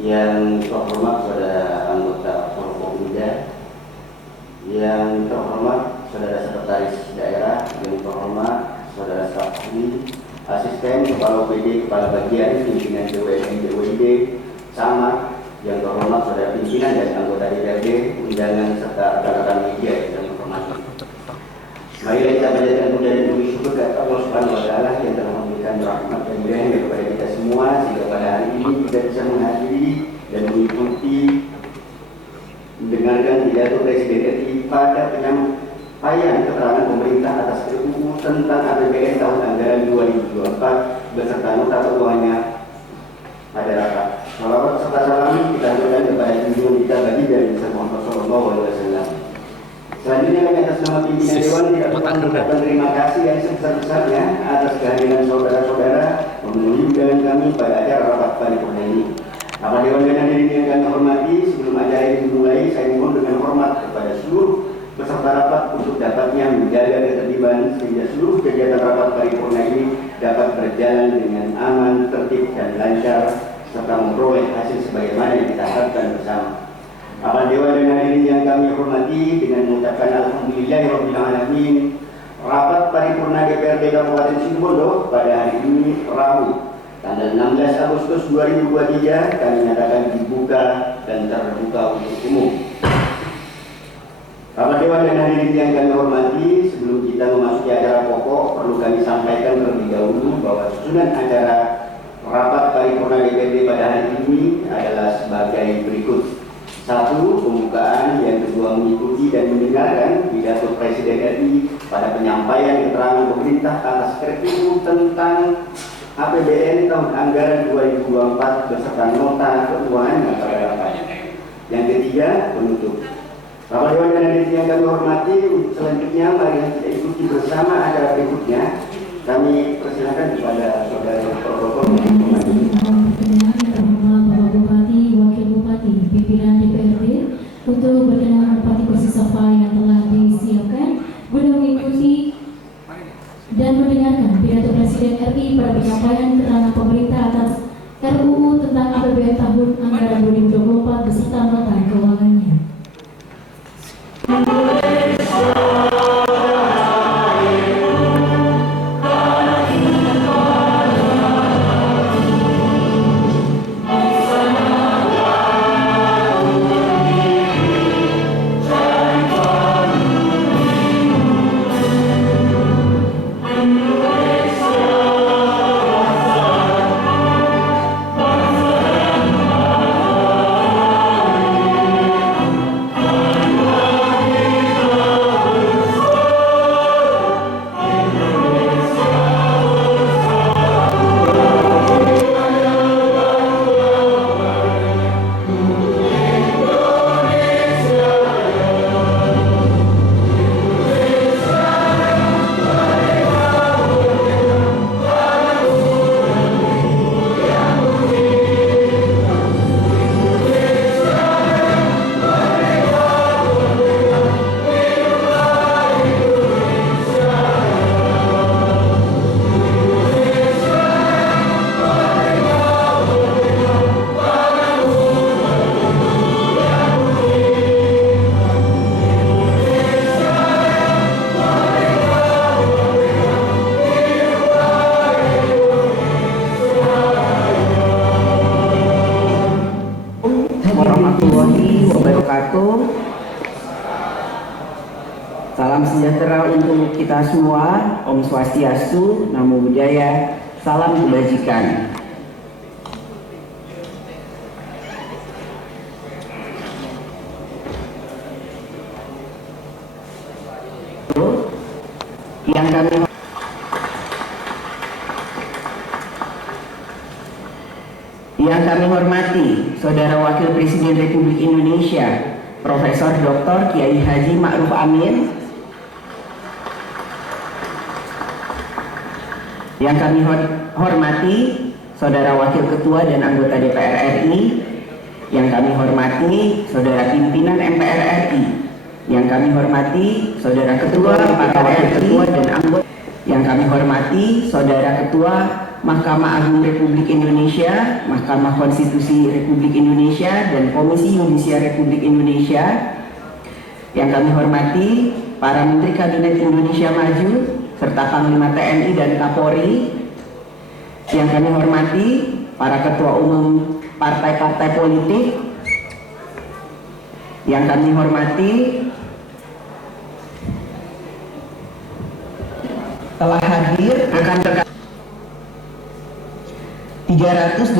Yang terhormat saudara anggota Forkopimda, yang terhormat saudara sekretaris daerah, yang terhormat saudara staf ahli, asisten kepala OPD, kepala bagian, pimpinan BWN, BWD, camat, yang terhormat saudara pimpinan dan anggota DPRD, undangan serta rekan-rekan media yang terhormat. Marilah kita panjatkan puja dan puji syukur kepada Allah Subhanahu wa Ta'ala yang telah memberikan rahmat dan hidayah kepada kita semua sehingga pada hari ini kita bisa menghadiri dan mengikuti mendengarkan pidato Presiden RI pada penyampaian keterangan pemerintah atas RUU tentang APBN tahun anggaran 2024 beserta nota keuangannya pada rapat. Salawat serta salam kita haturkan kepada junjungan kita Baginda Nabi Muhammad sallallahu alaihi wasallam. Selanjutnya kami atas nama pimpinan Dewan tidak lupa mengucapkan terima kasih yang sebesar-besarnya atas kehadiran saudara-saudara memenuhi undangan kami pada acara rapat paripurna ini. Rapat Dewan dan hadirin yang kami hormati, sebelum acara ini dimulai, saya mohon dengan hormat kepada seluruh peserta rapat untuk dapatnya menjaga ketertiban sehingga seluruh kegiatan rapat paripurna ini dapat berjalan dengan aman, tertib dan lancar serta memperoleh hasil sebagaimana yang kita harapkan bersama. Rapat Dewan dan hadirin yang kami hormati, dengan mengucapkan alhamdulillahirabbil alamin, rapat paripurna DPRD Kabupaten Situbondo pada hari ini Rabu tanggal 16 Agustus 2023 kami nyatakan dibuka dan terbuka untuk umum. Rapat Dewan dan hadirin yang kami hormati, sebelum kita memasuki acara pokok, perlu kami sampaikan terlebih dahulu bahwa susunan acara rapat paripurna DPRD pada hari ini adalah sebagai berikut. 1. Pembukaan, yang kedua mengikuti dan mendengarkan pidato Presiden RI pada penyampaian keterangan pemerintah atas RUU tentang APBN tahun anggaran 2024 beserta nota keuangan pada rapat. Yang ketiga, penutup. Rapat Dewan dan hadirin yang kami hormati, selanjutnya mari kita ikuti bersama acara berikutnya. Kami persilakan kepada saudara protokol untuk pimpinan DPRD untuk berkenan parti kursi sofa yang telah disiapkan guna mengikuti dan mendengarkan pidato Presiden RI pada penyampaian keterangan pemerintah atas RUU tentang APBN tahun anggaran 2024 beserta nota keuangannya. Salam sejahtera untuk kita semua. Om Swastiastu, Namo Buddhaya, salam kebajikan. Yang kami hormati Saudara Wakil Presiden Republik Indonesia Profesor Dr. Kiai Haji Ma'ruf Amin, yang kami hormati Saudara Wakil Ketua dan anggota DPR RI, yang kami hormati Saudara Pimpinan MPR RI, yang kami hormati Saudara Ketua, para Wakil Ketua dan anggota, yang kami hormati Saudara Ketua Mahkamah Agung Republik Indonesia, Mahkamah Konstitusi Republik Indonesia, dan Komisi Yudisial Republik Indonesia. Yang kami hormati para Menteri Kabinet Indonesia Maju serta Panglima TNI dan Kapolri. Yang kami hormati para Ketua Umum partai-partai politik. Yang kami hormati telah hadir rekan 385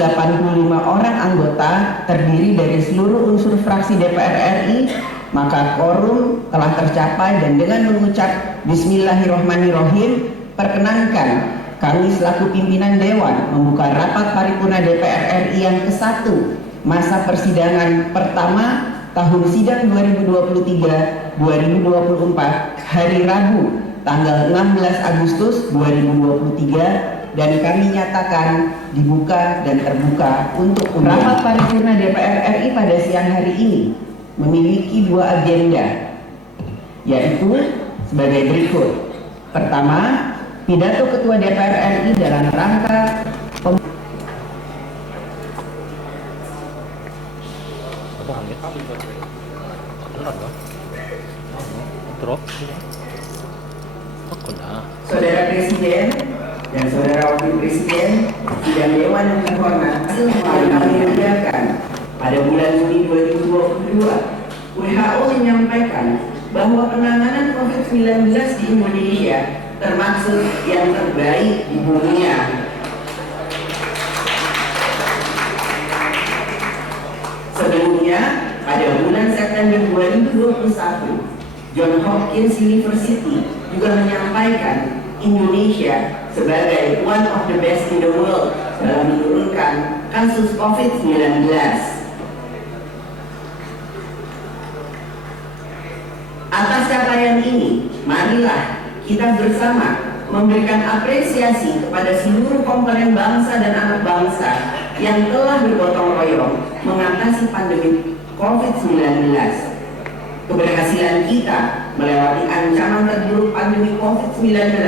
orang anggota terdiri dari seluruh unsur fraksi DPR RI, maka quorum telah tercapai, dan dengan mengucap Bismillahirrahmanirrahim, perkenankan kami selaku pimpinan Dewan membuka rapat paripurna DPR RI yang ke-1 masa persidangan pertama tahun sidang 2023-2024 hari Rabu tanggal 16 Agustus 2023, dan kami nyatakan dibuka dan terbuka untuk umum. Rapat paripurna DPR RI pada siang hari ini memiliki dua agenda, yaitu sebagai berikut. Pertama, pidato Ketua DPR RI dalam rangka Saudara Presiden dan Saudara Wakil Presiden sidang Dewan yang terhormat, kami mengajarkan pada bulan Juni 2022 WHO menyampaikan bahwa penanganan COVID-19 di Indonesia termasuk yang terbaik di dunia. Sebelumnya, pada bulan September 2021, Johns Hopkins University juga menyampaikan Indonesia sebagai one of the best in the world dalam menurunkan kasus COVID-19. Atas capaian ini, marilah kita bersama memberikan apresiasi kepada seluruh komponen bangsa dan anak bangsa yang telah bergotong royong mengatasi pandemi COVID-19. Keberhasilan kita melewati ancaman terburuk pandemi COVID-19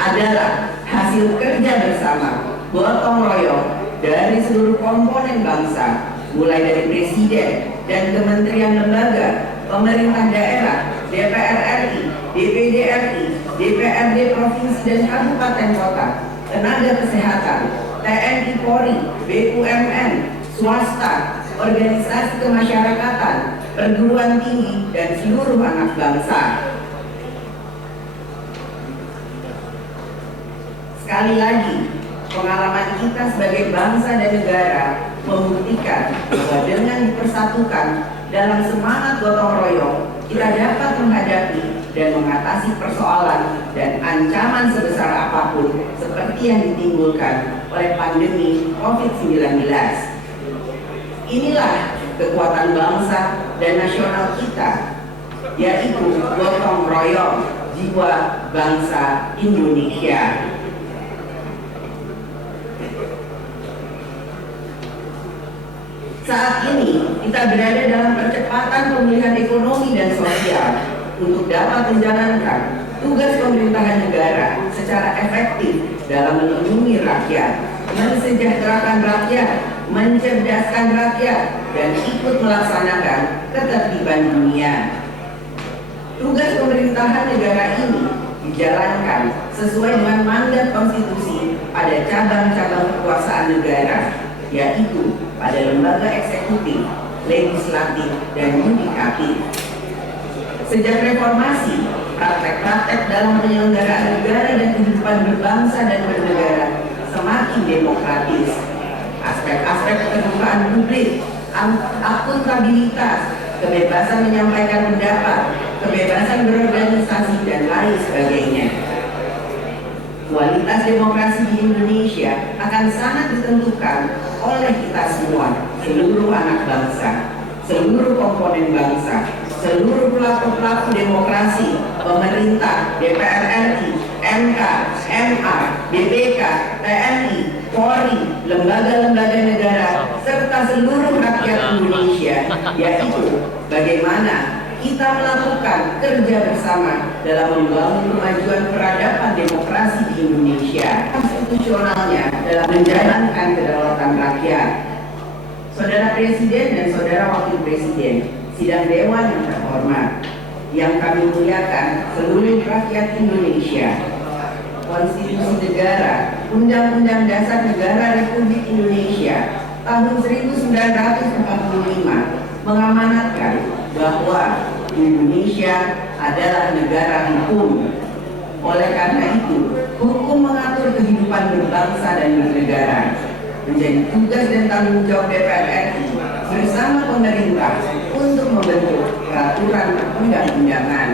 adalah hasil kerja bersama, gotong royong dari seluruh komponen bangsa, mulai dari Presiden dan Kementerian Lembaga, pemerintah daerah, DPR RI, DPD RI, DPRD Provinsi dan Kabupaten Kota, tenaga kesehatan, TNI Polri, BUMN, swasta, organisasi kemasyarakatan, perguruan tinggi, dan seluruh anak bangsa. Sekali lagi, pengalaman kita sebagai bangsa dan negara membuktikan bahwa dengan dipersatukan dalam semangat gotong royong, kita dapat menghadapi dan mengatasi persoalan dan ancaman sebesar apapun seperti yang ditimbulkan oleh pandemi COVID-19. Inilah kekuatan bangsa dan nasional kita, yaitu gotong royong jiwa bangsa Indonesia. Saat ini kita berada dalam percepatan pemulihan ekonomi dan sosial untuk dapat menjalankan tugas pemerintahan negara secara efektif dalam melindungi rakyat, mensejahterakan rakyat, mencerdaskan rakyat, dan ikut melaksanakan ketertiban dunia. Tugas pemerintahan negara ini dijalankan sesuai dengan mandat konstitusi pada cabang-cabang kekuasaan negara, yaitu pada lembaga eksekutif, legislatif, dan yudikatif. Sejak reformasi, praktek-praktek dalam penyelenggaraan negara dan kehidupan berbangsa dan bernegara semakin demokratis. Aspek-aspek keterbukaan publik, akuntabilitas, kebebasan menyampaikan pendapat, kebebasan berorganisasi, dan lain sebagainya. Kualitas demokrasi di Indonesia akan sangat ditentukan oleh kita semua, seluruh anak bangsa, seluruh komponen bangsa, seluruh pelaku-pelaku demokrasi, pemerintah, DPR RI, MK, MA, BPK, TNI, Polri, lembaga-lembaga negara, serta seluruh rakyat Indonesia, yaitu bagaimana kita melakukan kerja bersama dalam membangun kemajuan peradaban demokrasi di Indonesia, konstitusionalnya dalam menjalankan kedaulatan rakyat. Saudara Presiden dan Saudara Wakil Presiden, sidang Dewan yang terhormat, yang kami muliakan seluruh rakyat Indonesia, Konstitusi Negara, Undang-Undang Dasar Negara Republik Indonesia tahun 1945 mengamanatkan bahwa Indonesia adalah negara hukum. Oleh karena itu, hukum mengatur kehidupan berbangsa dan bernegara. Menjadi tugas dan tanggung jawab DPR RI bersama pemerintah untuk membentuk peraturan undang-undangan.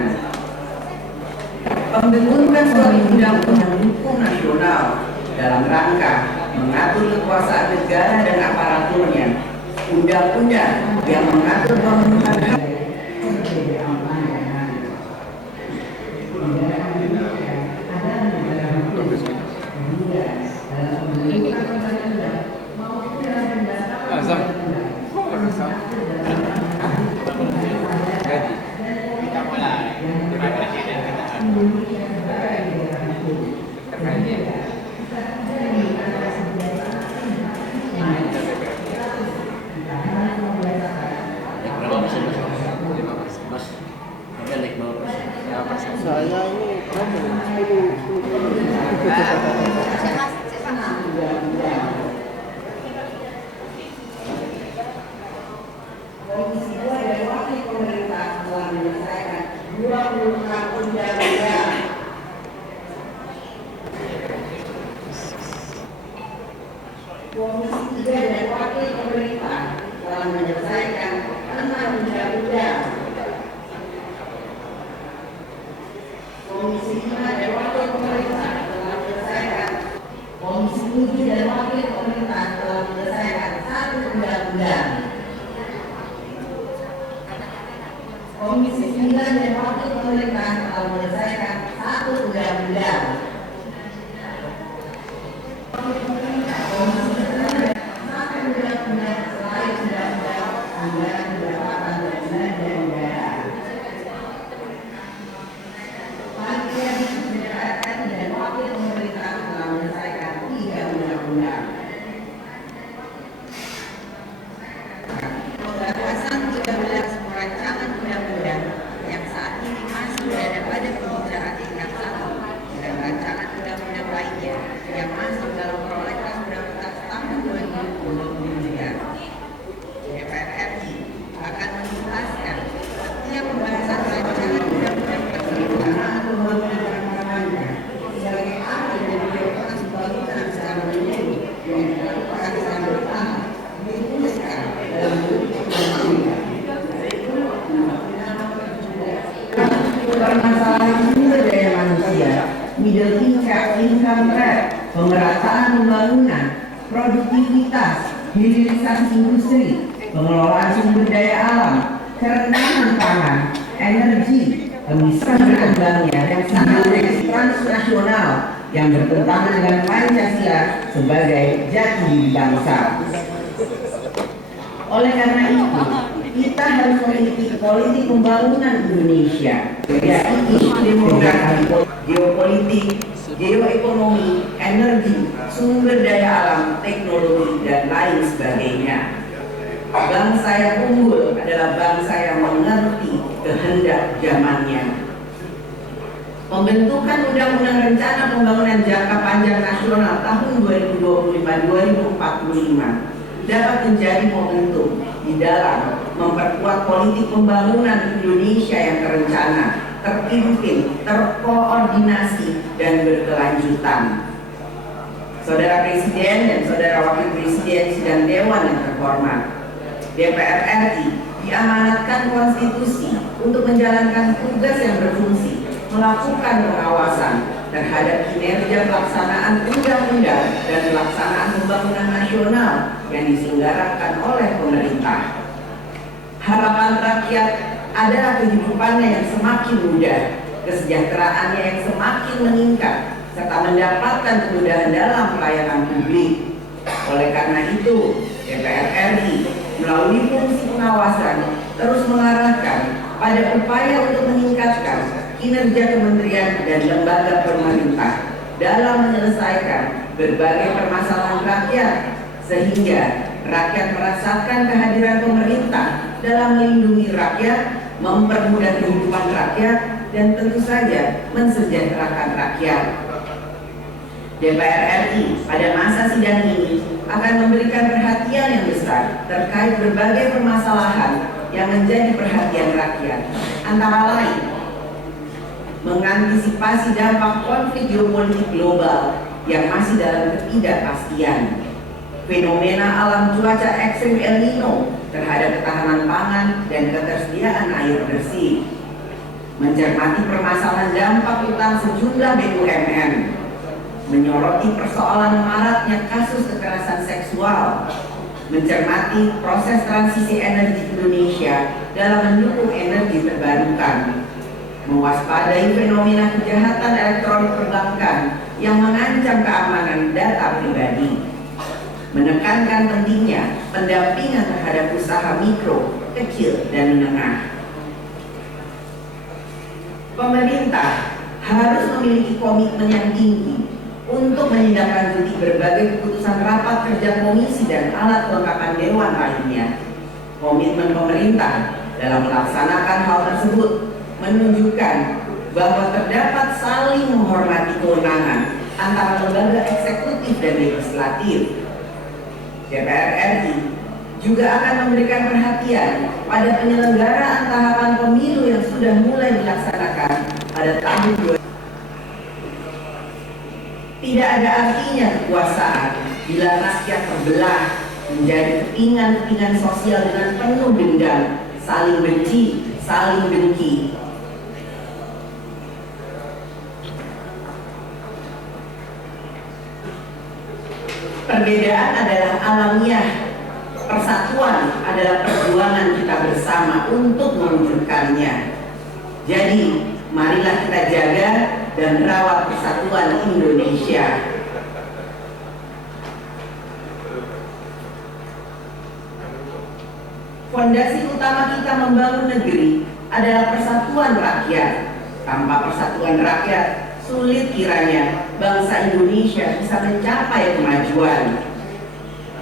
Pembentukan suatu undang-undang hukum nasional dalam rangka mengatur kekuasaan negara dan aparaturnya, undang-undang yang mengatur pembentukan saya ini Komisi 2 dan Wakil Pemerintah telah menyelesaikan 26 undang-undang. Komisi 3 dan Wakil Pemerintah telah menyelesaikan 6 undang-undang. Komisi 5 dan Wakil Pemerintah telah menyelesaikan, Komisi 7 dan Wakil Pemerintah telah menyelesaikan 1 undang-undang. Komisi 9 dan Wakil Pemerintah telah menyelesaikan 1 undang-undang. Komisi 10 dan 1 undang-undang selain undang-undang anggaran pendapatan dan belanja negara. Panitia DPR RI dan Wakil Pemerintah telah menyelesaikan 3 undang-undang. Pembahasan 13 rancangan undang-undang yang saat ini masih berada pada pembicaraan tingkat 1 dan rancangan undang-undang lainnya yang masuk dalam prolegnas undang-undang tahun 2023. DPR RI akan menuntaskan setiap pembahasan rancangan undang-undang pelaksanaan pembangunan sebagai ahli dan prioritas pembangunan secara menyeluruh yang dilakukan secara bertahap dirumuskan dalam bentuk permasalahan sumber daya manusia, middle income trap, pemerataan pembangunan, produktivitas, hilirisasi industri, pengelolaan sumber daya alam, kerentanan pangan, energi, kemiskinan berkembangnya dan stabilitas transnasional yang bertentangan dengan Pancasila sebagai jati diri bangsa. Oleh karena itu, kita harus memiliki politik pembangunan Indonesia, yaitu demografi, geopolitik, geoekonomi, energi, sumber daya alam, teknologi, dan lain sebagainya. Bangsa yang unggul adalah bangsa yang mengerti kehendak zamannya. Pembentukan Undang-Undang Rencana Pembangunan Jangka Panjang Nasional tahun 2025-2045 dapat menjadi momentum di dalam memperkuat politik pembangunan Indonesia yang terencana, terpimpin, terkoordinasi, dan berkelanjutan. Saudara Presiden dan Saudara Wakil Presiden sidang Dewan yang terhormat, DPR RI diamanatkan konstitusi untuk menjalankan tugas yang berfungsi melakukan pengawasan terhadap kinerja pelaksanaan undang-undang dan pelaksanaan pembangunan nasional yang diselenggarakan oleh pemerintah. Harapan rakyat adalah kehidupannya yang semakin mudah, kesejahteraannya yang semakin meningkat, serta mendapatkan kemudahan dalam pelayanan publik. Oleh karena itu, DPR RI melalui fungsi pengawasan terus mengarahkan pada upaya untuk meningkatkan kinerja kementerian dan lembaga pemerintah dalam menyelesaikan berbagai permasalahan rakyat, sehingga rakyat merasakan kehadiran pemerintah dalam melindungi rakyat, mempermudah kehidupan rakyat, dan tentu saja mensejahterakan rakyat. DPR RI pada masa sidang ini akan memberikan perhatian yang besar terkait berbagai permasalahan yang menjadi perhatian rakyat, antara lain mengantisipasi dampak konflik geopolitik global yang masih dalam ketidakpastian, fenomena alam cuaca ekstrim El Nino terhadap ketahanan pangan dan ketersediaan air bersih, mencermati permasalahan dampak utang sejumlah BUMN, menyoroti persoalan maraknya kasus kekerasan seksual, mencermati proses transisi energi Indonesia dalam mendukung energi terbarukan, mewaspadai fenomena kejahatan elektronik perbankan yang mengancam keamanan data pribadi, menekankan pentingnya pendampingan terhadap usaha mikro, kecil, dan menengah. Pemerintah harus memiliki komitmen yang tinggi untuk menindaklanjuti berbagai keputusan rapat kerja komisi dan alat kelengkapan dewan lainnya. Komitmen pemerintah dalam melaksanakan hal tersebut menunjukkan bahwa terdapat saling menghormati kewenangan antara lembaga eksekutif dan legislatif. DPR RI juga akan memberikan perhatian pada penyelenggaraan tahapan pemilu yang sudah mulai dilaksanakan pada tahun 2020. Tidak ada artinya kekuasaan bila rakyat terbelah menjadi kepingan-kepingan sosial dengan penuh dendam, saling benci, saling dengki. Perbedaan adalah alamiah, persatuan adalah perjuangan kita bersama untuk mewujudkannya. Jadi, marilah kita jaga dan rawat persatuan Indonesia. Fondasi utama kita membangun negeri adalah persatuan rakyat. Tanpa persatuan rakyat, sulit kiranya bangsa Indonesia bisa mencapai kemajuan.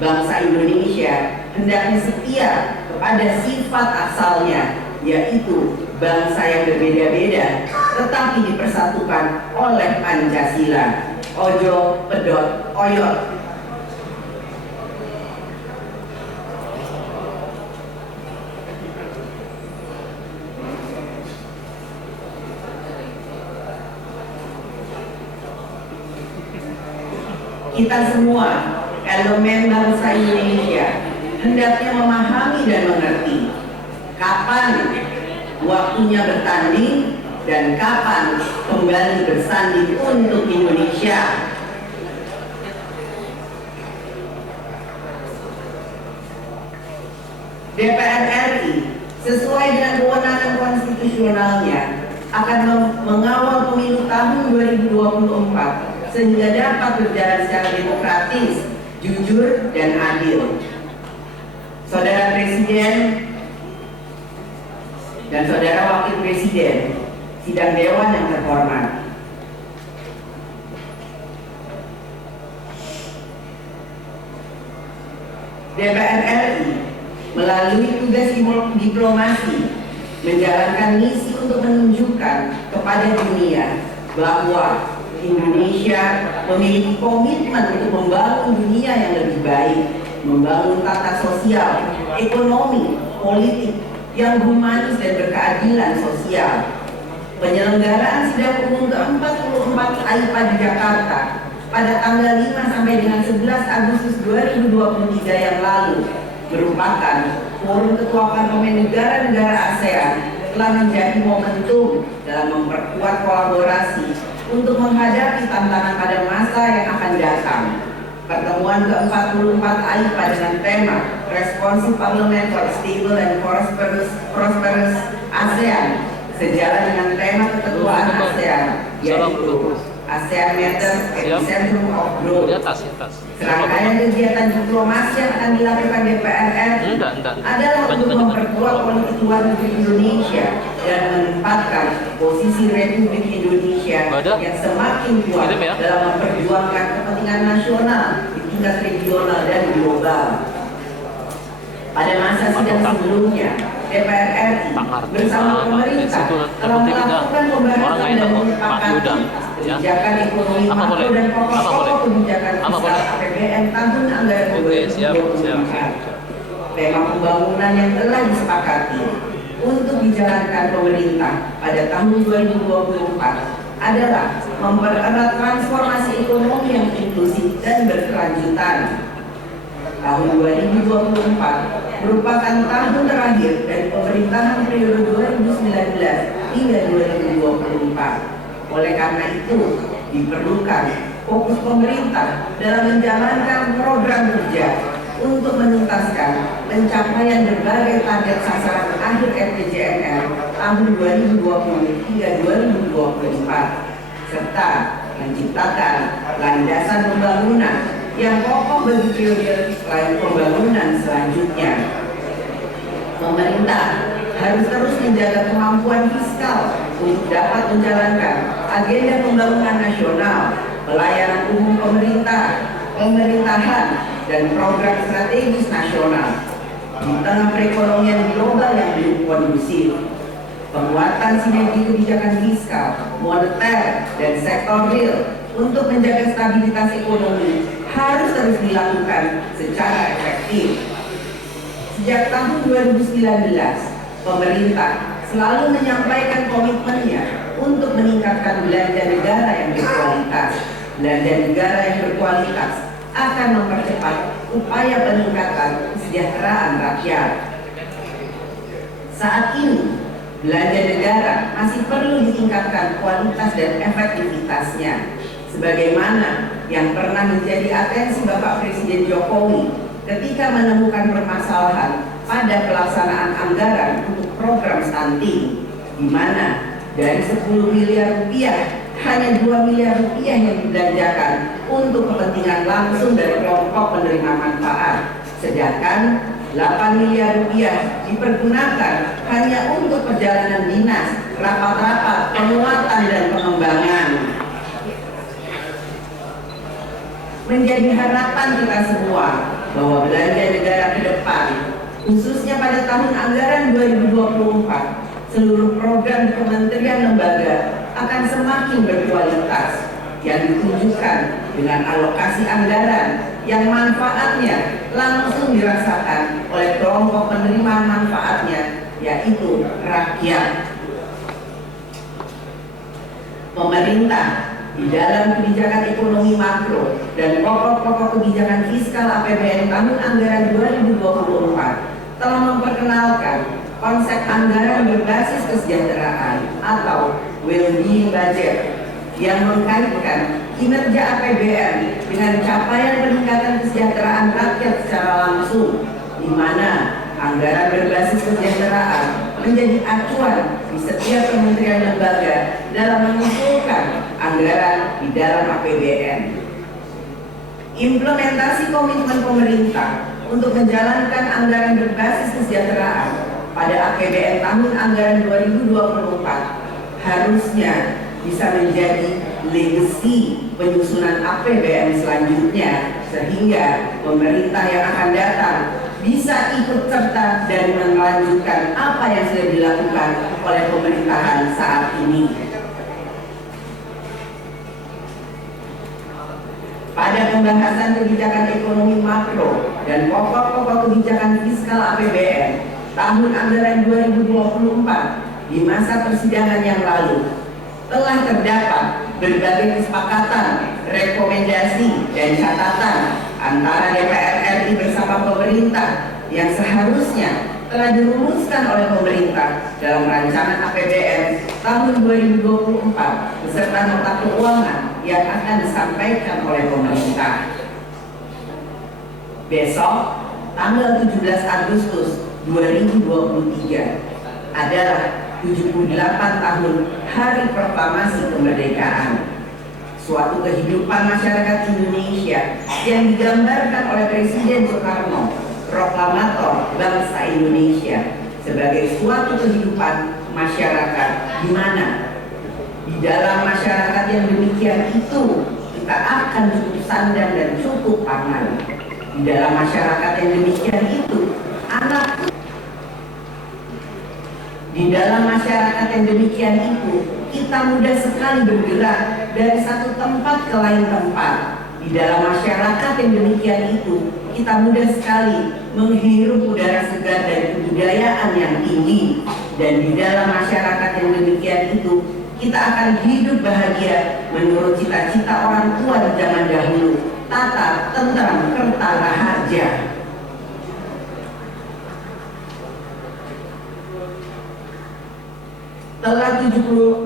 Bangsa Indonesia hendaknya setia kepada sifat asalnya, yaitu bangsa yang berbeda-beda tetapi dipersatukan oleh Pancasila. Ojo pedot oyot. Kita semua elemen bangsa Indonesia hendaknya memahami dan mengerti kapan waktunya bertanding dan kapan kembali bersanding untuk Indonesia. DPR RI sesuai dengan kewenangan konstitusionalnya akan mengawal pemilu tahun 2024 sehingga dapat berjalan secara demokratis, jujur, dan adil. Saudara Presiden dan Saudara Wakil Presiden, sidang Dewan yang terhormat, DPR RI melalui tugas diplomasi menjalankan misi untuk menunjukkan kepada dunia bahwa Indonesia memiliki komitmen untuk membangun dunia yang lebih baik, membangun tata sosial, ekonomi, politik yang humanis dan berkeadilan sosial. Penyelenggaraan sidang umum ke-44 AIPA di Jakarta pada tanggal 5 sampai dengan 11 Agustus 2023 yang lalu merupakan forum ketua parlemen negara-negara ASEAN telah menjadi momentum dalam memperkuat kolaborasi untuk menghadapi tantangan pada masa yang akan datang. Pertemuan ke-44 AIPA dengan tema Responsive Parliament for Stable and Prosperous ASEAN sejalan dengan tema keketuaan ASEAN, yaitu ASEAN Matters Epicentrum of Growth. Di atas, di atas. Serangkaian kegiatan diplomasi yang akan dilakukan DPR RI adalah untuk memperkuat politik luar negeri Indonesia dan menempatkan posisi Republik Indonesia yang semakin kuat dalam memperjuangkan kepentingan nasional di tingkat regional dan global. Pada masa sidang sebelumnya, DPR RI bersama pemerintah telah melakukan pembahasan dan menyepakati kebijakan ekonomi makro dan pokok-pokok kebijakan fiskal APBN tahun anggaran 2024. Tema pembangunan yang telah disepakati untuk dijalankan pemerintah pada tahun 2024 adalah mempererat transformasi ekonomi yang inklusif dan berkelanjutan. Tahun 2024 merupakan tahun terakhir dari pemerintahan periode 2019 hingga 2024. Oleh karena itu, diperlukan fokus pemerintah dalam menjalankan program kerja untuk menuntaskan pencapaian berbagai target sasaran akhir RPJMR tahun 2020 hingga 2024, serta menciptakan landasan pembangunan yang kokoh bagi periode pembangunan selanjutnya. Pemerintah harus terus menjaga kemampuan fiskal untuk dapat menjalankan agenda pembangunan nasional, pelayanan umum pemerintahan, dan program strategis nasional. Di tengah perekonomian global yang belum kondusif, penguatan sinergi kebijakan fiskal, moneter, dan sektor real untuk menjaga stabilitas ekonomi harus terus dilakukan secara efektif. Sejak tahun 2019, pemerintah selalu menyampaikan komitmennya untuk meningkatkan belanja negara yang berkualitas. Belanja negara yang berkualitas akan mempercepat upaya peningkatan kesejahteraan rakyat. Saat ini, belanja negara masih perlu ditingkatkan kualitas dan efektivitasnya, sebagaimana yang pernah menjadi atensi Bapak Presiden Jokowi ketika menemukan permasalahan pada pelaksanaan anggaran untuk program stunting, di mana dari 10 miliar rupiah hanya 2 miliar rupiah yang dibelanjakan untuk kepentingan langsung dari kelompok penerima manfaat, sedangkan 8 miliar rupiah dipergunakan hanya untuk perjalanan dinas, rapat-rapat, penguatan dan pengembangan. Menjadi harapan kita semua bahwa belanja negara ke depan, khususnya pada tahun anggaran 2024, seluruh program kementerian lembaga akan semakin berkualitas, yang ditunjukkan dengan alokasi anggaran yang manfaatnya langsung dirasakan oleh kelompok penerima manfaatnya, yaitu rakyat. Pemerintah di dalam kebijakan ekonomi makro dan pokok-pokok kebijakan fiskal APBN tahun anggaran 2024 telah memperkenalkan konsep anggaran berbasis kesejahteraan atau well-being budget yang mengkaitkan kinerja APBN dengan capaian peningkatan kesejahteraan rakyat secara langsung, di mana anggaran berbasis kesejahteraan menjadi acuan di setiap kementerian lembaga dalam mengusulkan anggaran di dalam APBN. Implementasi komitmen pemerintah untuk menjalankan anggaran berbasis kesejahteraan pada APBN tahun anggaran 2024 harusnya bisa menjadi legasi penyusunan APBN selanjutnya, sehingga pemerintah yang akan datang bisa ikut serta dan melanjutkan apa yang sudah dilakukan oleh pemerintahan saat ini. Pada pembahasan kebijakan ekonomi makro dan pokok-pokok kebijakan fiskal APBN tahun anggaran 2024 di masa persidangan yang lalu, telah terdapat berbagai kesepakatan, rekomendasi, dan catatan antara DPR RI bersama pemerintah yang seharusnya telah dirumuskan oleh pemerintah dalam rancangan APBN tahun 2024 beserta nota keuangan yang akan disampaikan oleh pemerintah. Besok, tanggal 17 Agustus 2023 adalah 78 tahun Hari Proklamasi Kemerdekaan. suatu kehidupan masyarakat Indonesia yang digambarkan oleh Presiden Soekarno, proklamator bangsa Indonesia, sebagai suatu kehidupan masyarakat di mana di dalam masyarakat yang demikian itu kita akan cukup sandang dan cukup pangan. Di dalam masyarakat yang demikian itu di dalam masyarakat yang demikian itu kita mudah sekali bergerak dari satu tempat ke lain tempat. Di dalam masyarakat yang demikian itu kita mudah sekali menghirup udara segar dari kebudayaan yang tinggi. Dan di dalam masyarakat yang demikian itu kita akan hidup bahagia menurut cita-cita orang tua di zaman dahulu, tata, tentram, kerta, raharja. Telah 78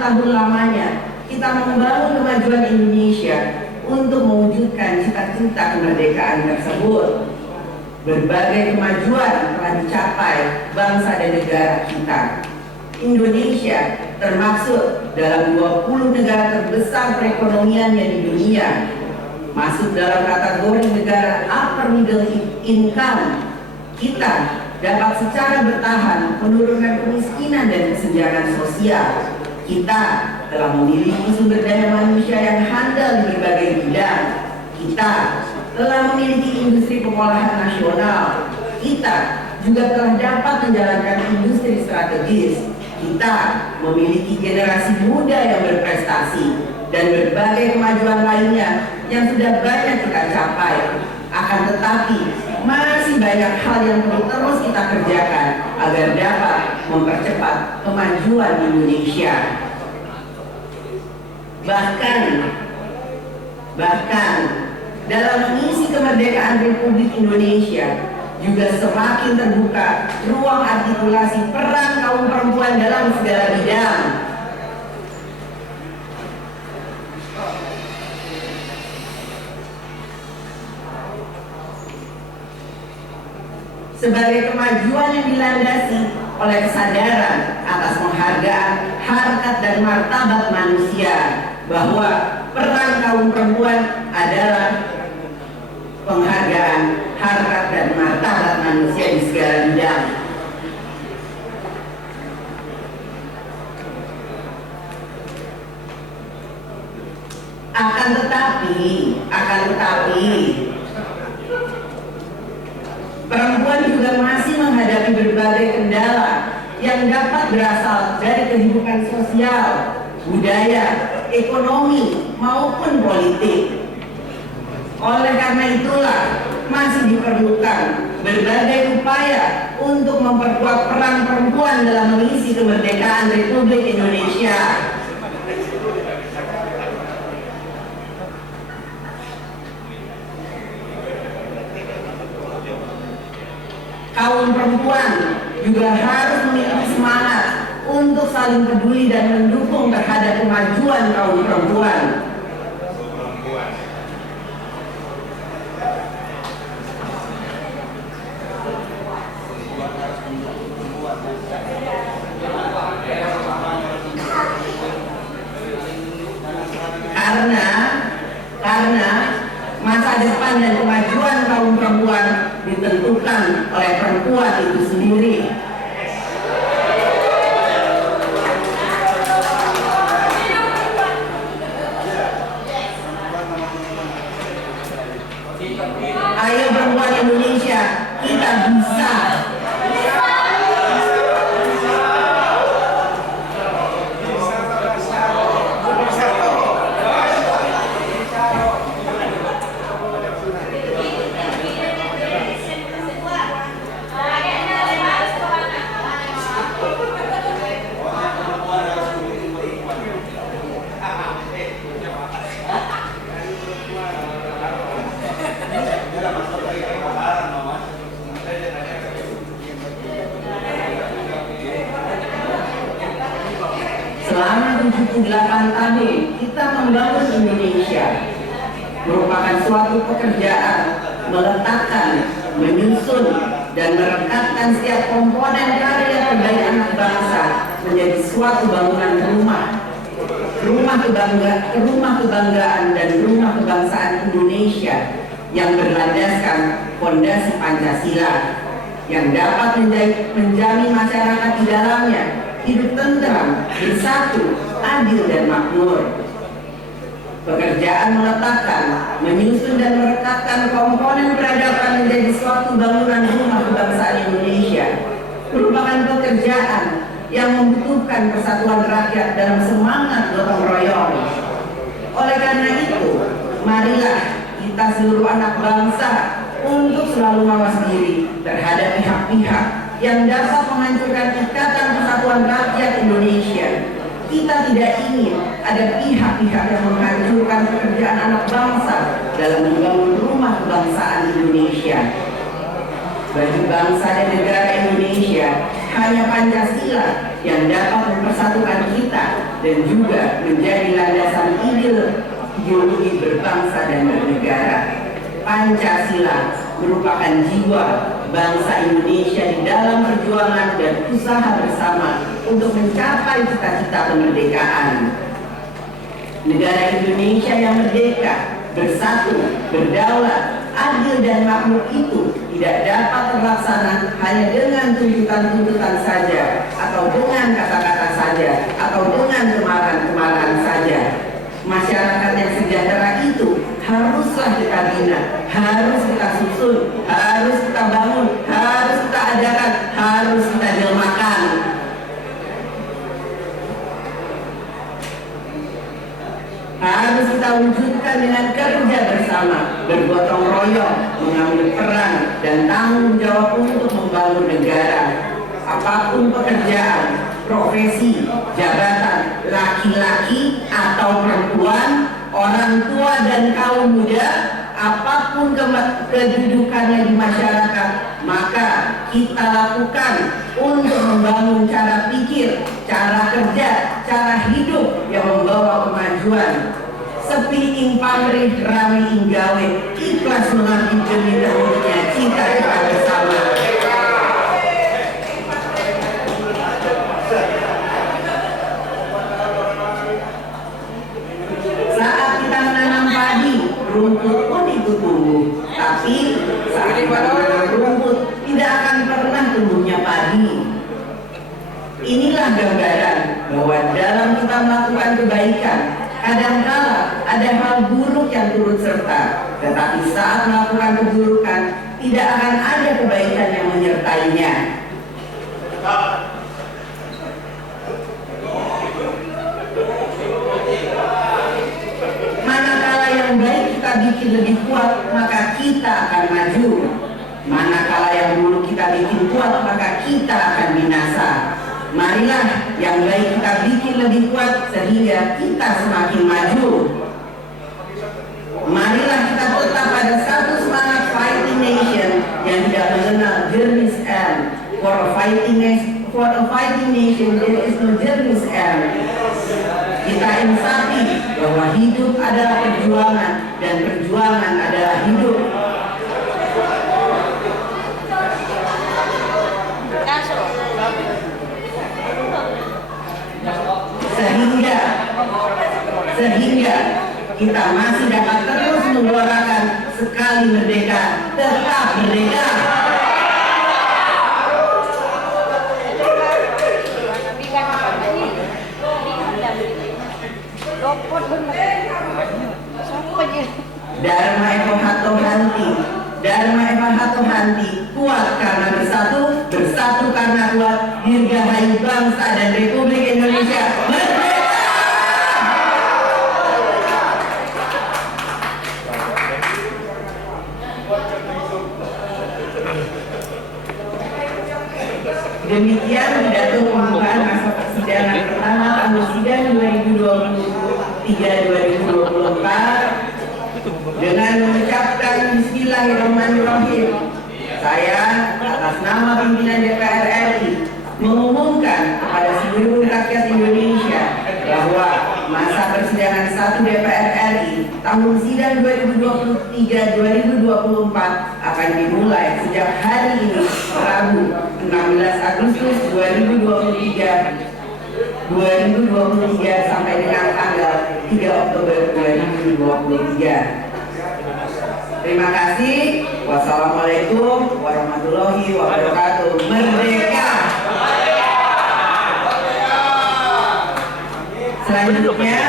tahun lamanya kita membangun kemajuan Indonesia untuk mewujudkan cita-cita kemerdekaan tersebut. Berbagai kemajuan telah dicapai bangsa dan negara kita. Indonesia termasuk dalam 20 negara terbesar perekonomiannya di dunia, masuk dalam kategori negara upper middle income. Kita dapat secara bertahan menurunkan kemiskinan dan kesenjangan sosial. Kita telah memiliki sumber daya manusia yang handal di berbagai bidang. Kita telah memiliki industri pengolahan nasional. Kita juga telah dapat menjalankan industri strategis. Kita memiliki generasi muda yang berprestasi dan berbagai kemajuan lainnya yang sudah banyak kita capai. Akan tetapi masih banyak hal yang perlu terus kita kerjakan agar dapat mempercepat kemajuan Indonesia. Bahkan dalam mengisi kemerdekaan Republik Indonesia juga semakin terbuka ruang artikulasi peran kaum perempuan dalam segala bidang. Sebagai kemajuan yang dilandasi oleh kesadaran atas penghargaan harkat dan martabat manusia, bahwa peran kaum perempuan adalah penghargaan harkat dan martabat manusia di segala bidang. Akan tetapi perempuan juga masih menghadapi berbagai kendala yang dapat berasal dari kehidupan sosial, budaya, ekonomi, maupun politik. Oleh karena itulah masih diperlukan berbagai upaya untuk memperkuat peran perempuan dalam mengisi kemerdekaan Republik Indonesia. Kaum perempuan juga harus memiliki semangat untuk saling peduli dan mendukung terhadap kemajuan kaum perempuan. Karena masa depan dan kemajuan kaum perempuan ditentukan oleh perempuan itu sendiri. Ayo perempuan Indonesia, kita bisa. Selama 78 tahun kita membangun Indonesia, merupakan suatu pekerjaan meletakkan, menyusun, dan merekatkan setiap komponen karya terbaik anak bangsa menjadi suatu bangunan rumah. rumah kebanggaan dan rumah kebangsaan Indonesia yang berlandaskan fondasi Pancasila, yang dapat menjamin masyarakat di dalamnya hidup tentram, bersatu, adil dan makmur. Pekerjaan meletakkan, menyusun dan merekatkan komponen peradaban menjadi suatu bangunan rumah kebangsaan Indonesia merupakan pekerjaan yang membutuhkan persatuan rakyat dalam semangat gotong royong. Oleh karena itu, marilah kita seluruh anak bangsa untuk selalu mawas diri terhadap pihak-pihak yang dapat menghancurkan ikatan persatuan rakyat Indonesia. Kita tidak ingin ada pihak-pihak yang menghancurkan pekerjaan anak bangsa dalam membangun rumah kebangsaan Indonesia. Bagi bangsa dan negara Indonesia, hanya Pancasila yang dapat mempersatukan kita dan juga menjadi landasan ideologi berbangsa dan bernegara. Pancasila merupakan jiwa bangsa Indonesia di dalam perjuangan dan usaha bersama untuk mencapai cita-cita kemerdekaan. Negara Indonesia yang merdeka, bersatu, berdaulat, adil dan makmur itu tidak dapat terlaksana hanya dengan tuntutan-tuntutan saja, atau dengan kata-kata saja, atau dengan kemarahan-kemarahan saja. Masyarakat yang sejahtera itu haruslah kita bina, harus kita susun, harus kita bangun, harus kita adakan, harus kita jelmakan. Harus kita wujudkan dengan kerja bersama, bergotong royong, mengambil peran dan tanggung jawab untuk membangun negara. Apapun pekerjaan, profesi, jabatan, laki-laki atau perempuan, orang tua dan kaum muda, apapun kedudukannya di masyarakat, maka kita lakukan untuk membangun cara pikir, cara kerja, cara hidup yang membawa kemajuan. Sepi ing pamrih rame ing gawe, ikhlas mengabdi demi terwujudnya cita-cita bersama. Saat kita menanam padi, rumput pun ikut tumbuh. Tapi saat kita menanam rumput, tidak akan pernah tumbuhnya padi. Inilah gambaran bahwa dalam kita melakukan kebaikan, kadangkala ada hal buruk yang turut serta. Tetapi saat melakukan keburukan, tidak akan ada kebaikan yang menyertainya. Manakala yang baik kita bikin lebih kuat, maka kita akan maju. Manakala yang buruk kita bikin kuat, maka kita akan binasa. Marilah yang baik kita bikin lebih kuat sehingga kita semakin maju. Marilah kita tetap pada satu semangat fighting nation yang tidak mengenal journey's end. For a fighting nation there is no journey's end. Kita insafi bahwa hidup adalah perjuangan dan perjuangan adalah hidup. Sehingga kita masih dapat terus mengeluarkan sekali merdeka, tetap merdeka. Dharma Eva Hatto Hanti, kuat karena bersatu, bersatu karena kuat. Dirgahayu bangsa dan Republik Indonesia. Demikian pidato pembukaan masa persidangan pertama tahun sidang 2023-2024. Dengan mengucapkan Bismillahirrahmanirrahim, saya atas nama pimpinan DPR RI mengumumkan kepada seluruh rakyat Indonesia bahwa masa persidangan 1 DPR RI tahun sidang 2023-2024 akan dimulai sejak hari ini, Rabu 16 Agustus 2023 2023 sampai dengan tanggal 3 Oktober 2023. Terima kasih. Wassalamualaikum warahmatullahi wabarakatuh. Merdeka! Selanjutnya,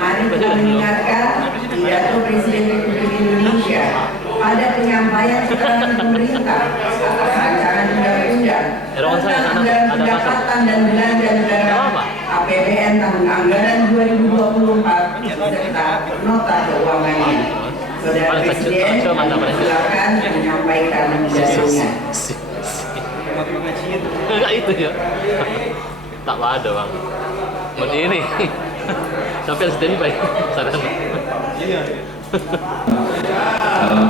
mari kita mendengarkan pidato Presiden Republik Indonesia pada penyampaian keterangan pemerintah atas rancangan undang-undang tentang anggaran pendapatan dan belanja negara APBN tahun anggaran 2024 serta nota keuangannya. Saudara Presiden, silakan menyampaikan pidatonya. Enggak itu ya. Tak ada bang. Seperti ini. Sampai standby. Salam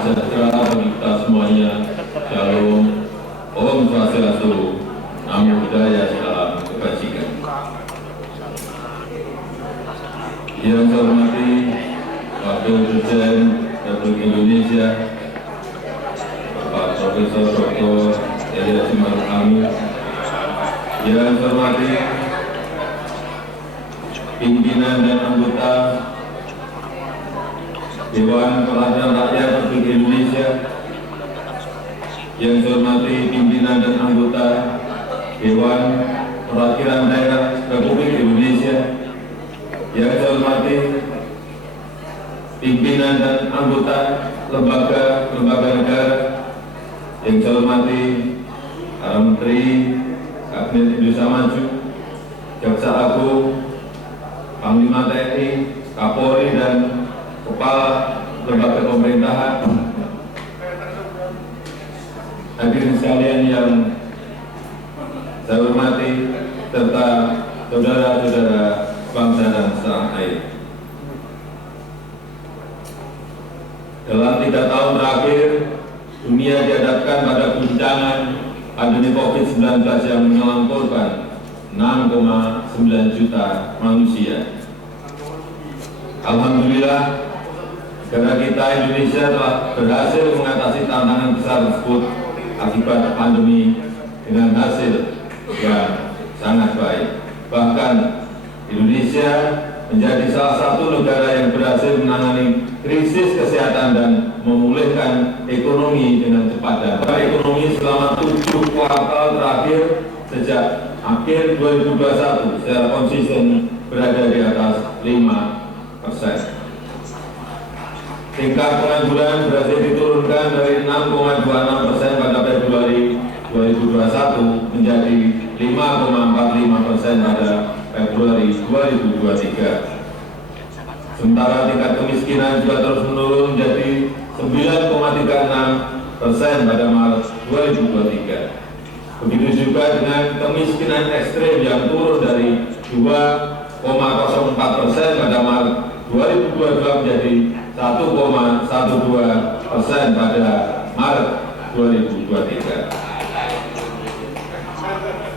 sejahtera bagi kita semuanya. Shalom. Om Swastiastu. Namo Buddhaya. Salam kebajikan. Yang saya hormati Wakil Presiden Republik Indonesia Bapak Profesor Dr. Yahya Ma'ruf Amin. Yang saya hormati pimpinan dan anggota Dewan Perwakilan Rakyat Republik Indonesia, yang saya hormati pimpinan dan anggota Dewan Perwakilan Daerah Republik Indonesia, yang saya hormati pimpinan dan anggota lembaga negara, yang saya hormati para Menteri Kabinet Indonesia Maju, Jaksa Agung, Panglima TNI, Kapolri, dan Kepala Lembaga Pemerintahan, hadirin sekalian yang saya hormati, serta saudara-saudara bangsa dan setanah air. Dalam 3 tahun terakhir, dunia dihadapkan pada guncangan pandemi COVID-19 yang menelan korban 6,9 juta manusia. Alhamdulillah, negara kita Indonesia telah berhasil mengatasi tantangan besar tersebut akibat pandemi dengan hasil yang sangat baik. Bahkan Indonesia menjadi salah satu negara yang berhasil menangani krisis kesehatan dan memulihkan ekonomi dengan cepat. Dan ekonomi selama 7 kuartal terakhir sejak akhir 2021 secara konsisten berada di atas 5%. Tingkat pengangguran berhasil diturunkan dari 6,26% pada Februari 2021 menjadi 5,45% pada Februari 2023. Sementara tingkat kemiskinan juga terus menurun menjadi 9,36% pada Maret 2023. Begitu juga dengan kemiskinan ekstrem yang turun dari 2,04% pada Maret 2022 menjadi 1,12% pada Maret 2023.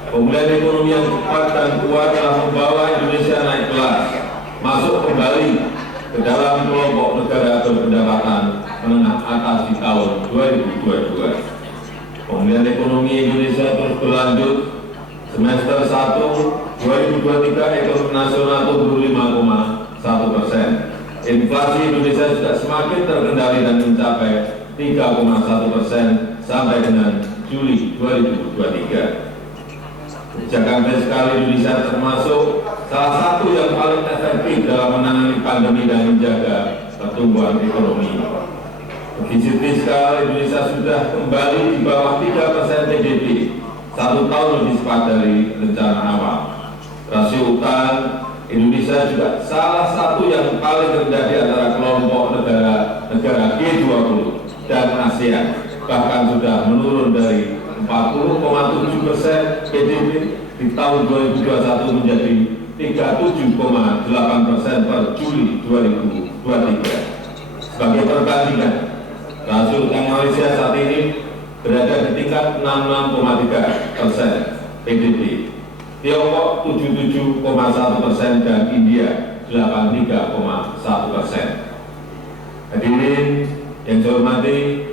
Pemulihan ekonomi yang cepat dan kuat telah membawa Indonesia naik kelas, masuk kembali ke dalam kelompok negara berpendapatan menengah atas di tahun 2022. Pemulihan ekonomi Indonesia terus berlanjut. Semester 1 2023 ekonomi nasional tumbuh 5,1%. Inflasi Indonesia juga semakin terkendali dan mencapai 3,1% sampai dengan Juli 2023. Kebijakan fiskal Indonesia termasuk salah satu yang paling efektif dalam menangani pandemi dan menjaga pertumbuhan ekonomi. Defisit fiskal Indonesia sudah kembali di bawah 3% PDB, 1 tahun lebih cepat dari rencana awal. Rasio utang Indonesia juga salah satu yang paling rendah di antara kelompok negara G20 dan ASEAN, bahkan sudah menurun dari 40,7% PDB di tahun 2021 menjadi 37,8% per Juli 2023. Sebagai perbandingan, rasio utang Malaysia saat ini berada di tingkat 66,3% PDB, Tiongkok 77,1% dan India 83,1%. Hadirin yang saya hormati,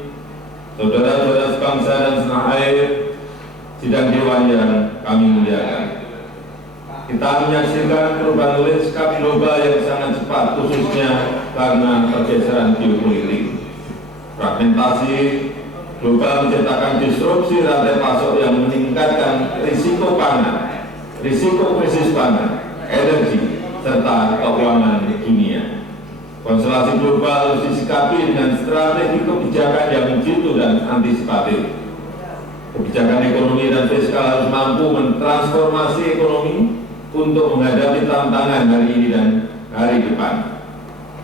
saudara-saudara sebangsa dan setanah air, sidang dewan yang kami muliakan. kita menyaksikan perubahan landscape global yang sangat cepat, khususnya karena pergeseran geopolitik. Fragmentasi global menciptakan disrupsi rantai pasok yang meningkatkan risiko pangan, risiko krisis pangan, energi, serta keuangan dunia. Konstelasi global harus disikapi dengan strategi kebijakan yang jitu dan antisipatif. Kebijakan ekonomi dan fiskal harus mampu mentransformasi ekonomi untuk menghadapi tantangan hari ini dan hari depan.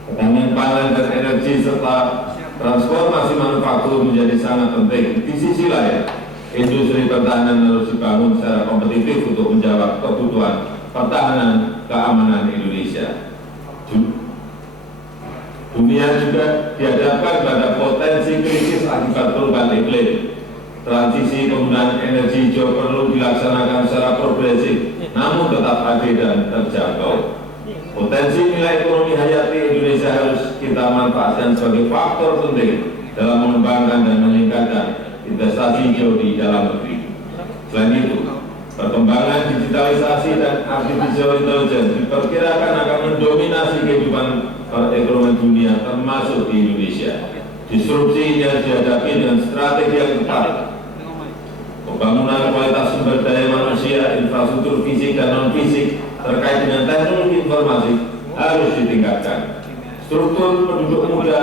Ketahanan pangan dan energi serta transformasi manufaktur menjadi sangat penting. Di sisi lain, industri pertahanan harus dibangun secara kompetitif untuk menjawab kebutuhan pertahanan keamanan Indonesia. Dunia juga dihadapkan pada potensi krisis akibat perubahan iklim. Transisi penggunaan energi hijau perlu dilaksanakan secara progresif, namun tetap adil dan terjangkau. Potensi nilai ekonomi hayati Indonesia harus kita manfaatkan sebagai faktor penting dalam mengembangkan dan meningkatkan investasi hijau di dalam negeri. Selain itu, perkembangan digitalisasi dan artificial intelligence diperkirakan akan mendominasi kehidupan perekonomian dunia, termasuk di Indonesia. Disrupsi ini harus dihadapi dengan strategi yang tepat. Pembangunan kualitas sumber daya manusia, infrastruktur fisik dan non-fisik terkait dengan teknologi informasi harus ditingkatkan. Struktur penduduk muda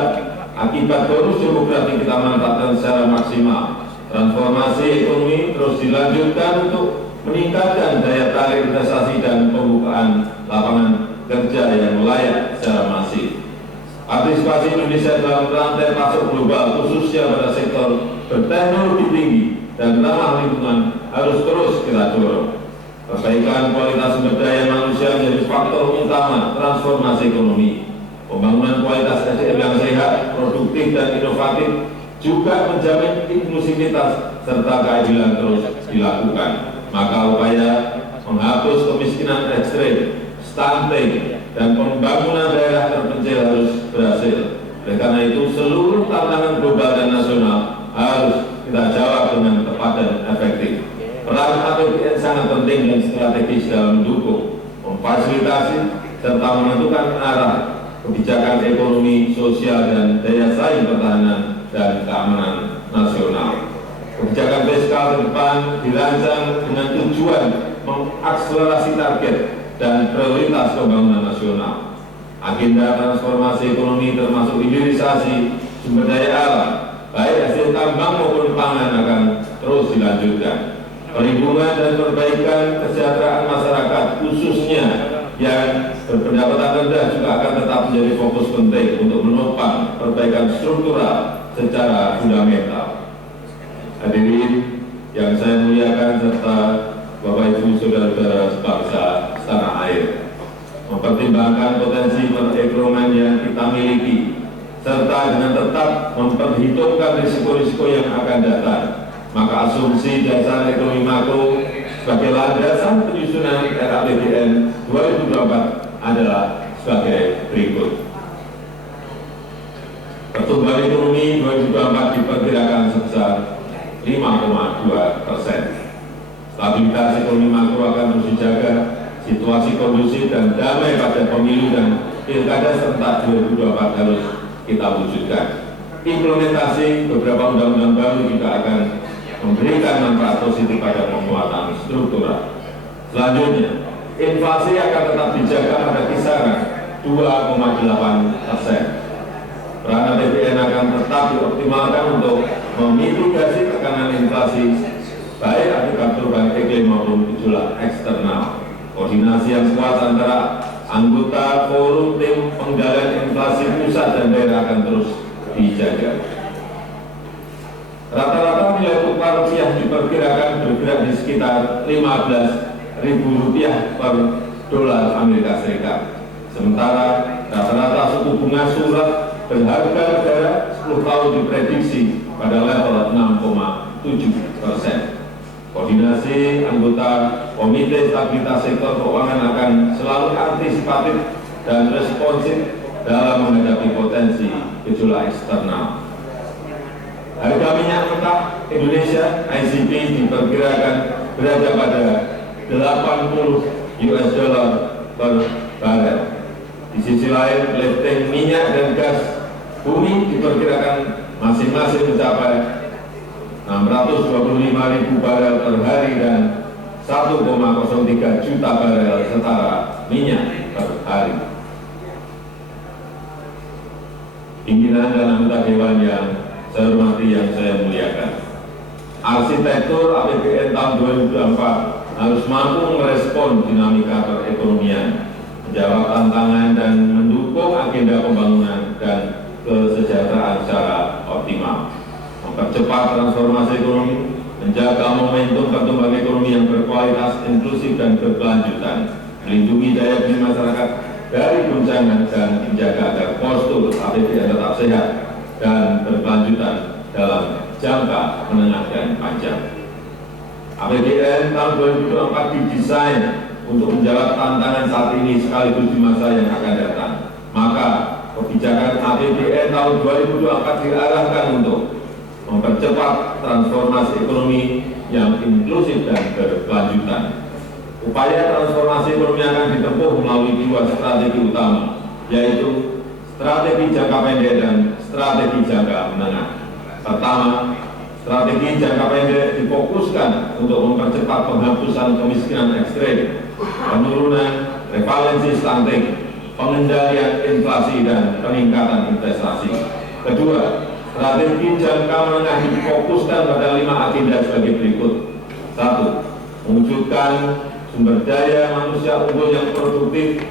akibat bonus demografi kita manfaatkan secara maksimal. Transformasi ekonomi terus dilanjutkan untuk meningkatkan daya tarik investasi dan pembukaan lapangan kerja yang layak secara masif. Partisipasi Indonesia dalam rantai pasok global, khususnya pada sektor berteknologi tinggi dan ramah lingkungan, harus terus kita dorong. Perbaikan kualitas sumber daya manusia menjadi faktor utama transformasi ekonomi. Pembangunan kualitas SDM yang sehat, produktif, dan inovatif juga menjamin inklusivitas serta keadilan terus dilakukan. Maka upaya menghapus kemiskinan ekstrem, stunting, dan pembangunan daerah terpencil harus berhasil. Oleh karena itu, seluruh tantangan global dan nasional harus kita jawab dengan tepat dan efektif. Peran APBN sangat penting dan strategis dalam mendukung, memfasilitasi, serta menentukan arah kebijakan ekonomi, sosial, dan daya saing pertahanan dan keamanan nasional. Kebijakan fiskal ke depan dirancang dengan tujuan mengakselerasi target dan prioritas pembangunan nasional. Agenda transformasi ekonomi termasuk hilirisasi sumber daya alam, baik hasil tambang maupun pangan, akan terus dilanjutkan. Perlindungan dan perbaikan kesejahteraan masyarakat, khususnya yang berpendapatan rendah, juga akan tetap menjadi fokus penting untuk menopang perbaikan struktural secara fundamental. Hadirin yang saya muliakan serta Bapak Ibu saudara-saudara sebangsa setanah air, mempertimbangkan potensi perekonomian yang kita miliki serta dengan tetap memperhitungkan risiko-risiko yang akan datang, maka asumsi dasar ekonomi makro sebagai landasan penyusunan RAPBN 2024 adalah sebagai berikut. Pertumbuhan ekonomi 2024 diperkirakan sebesar 5,2%. Stabilitas ekonomi makro akan terus dijaga, situasi kondusif dan damai pada pemilu dan pilkada serentak 2024 harus kita wujudkan. Implementasi beberapa undang-undang baru juga akan memberikan manfaat positif pada penguatan struktural. Selanjutnya, inflasi akan tetap dijaga pada kisaran 2,8%. Peran APBN akan tetap dioptimalkan untuk memitigasi tekanan inflasi, baik akibat perubahan iklim maupun gejolak eksternal. Koordinasi yang kuat antara anggota forum tim pengendalian inflasi pusat dan daerah akan terus dijaga. Rata-rata nilai tukar rupiah diperkirakan bergerak di sekitar Rp15.000 per dolar Amerika Serikat. Sementara rata-rata suku bunga surat berharga negara 10 tahun diprediksi pada level 6,7%. Koordinasi anggota Komite Stabilitas Sektor Keuangan akan selalu antisipatif dan responsif dalam menghadapi potensi gejolak eksternal. Harga minyak mentah Indonesia ICP diperkirakan berada pada $80 US dollar per barel. Di sisi lain, lifting minyak dan gas bumi diperkirakan masing-masing mencapai 625.000 barel per hari dan 1,03 juta barel setara minyak per hari. Pimpinan dan anggota Dewan yang saya hormati, yang saya muliakan, arsitektur APBN tahun 2024 harus mampu merespon dinamika perekonomian, menjawab tantangan dan mendukung agenda pembangunan dan kesejahteraan secara optimal, mempercepat transformasi ekonomi, menjaga momentum pertumbuhan ekonomi yang berkualitas, inklusif dan berkelanjutan, melindungi daya beli masyarakat dari guncangan dan menjaga agar postur APBN tetap sehat dan berkelanjutan dalam jangka menengah dan panjang. APBN tahun 2024 didesain untuk menjawab tantangan saat ini sekaligus di masa yang akan datang. Maka kebijakan APBN tahun 2024 diarahkan untuk mempercepat transformasi ekonomi yang inklusif dan berkelanjutan. Upaya transformasi ekonomi akan ditempuh melalui dua strategi utama, yaitu strategi jangka pendek dan strategi jangka menengah. Pertama, strategi jangka pendek difokuskan untuk mempercepat penghapusan kemiskinan ekstrem, penurunan prevalensi stunting, pengendalian inflasi dan peningkatan investasi. Kedua, strategi jangka menengah difokuskan pada 5 agenda sebagai berikut. 1. Mewujudkan sumber daya manusia unggul yang produktif,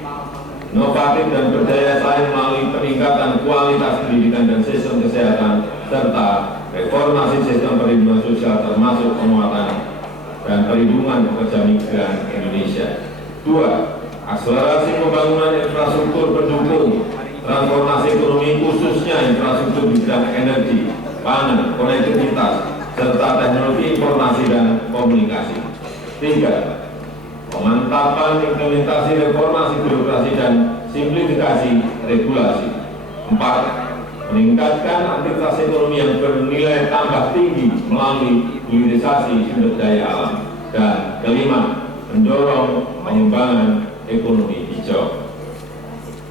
inovatif dan berdaya saing melalui peningkatan kualitas pendidikan dan sistem kesehatan, serta reformasi sistem perlindungan sosial termasuk penguatan dan perlindungan pekerja migran Indonesia. 2. Akselerasi pembangunan infrastruktur pendukung transformasi ekonomi, khususnya infrastruktur di bidang energi, pangan, konektivitas, serta teknologi informasi dan komunikasi. 3. Pemantapan implementasi reformasi birokrasi dan simplifikasi regulasi. 4. Meningkatkan aktivitas ekonomi yang bernilai tambah tinggi melalui hilirisasi sumber daya alam. Dan kelima, mendorong pengembangan ekonomi hijau.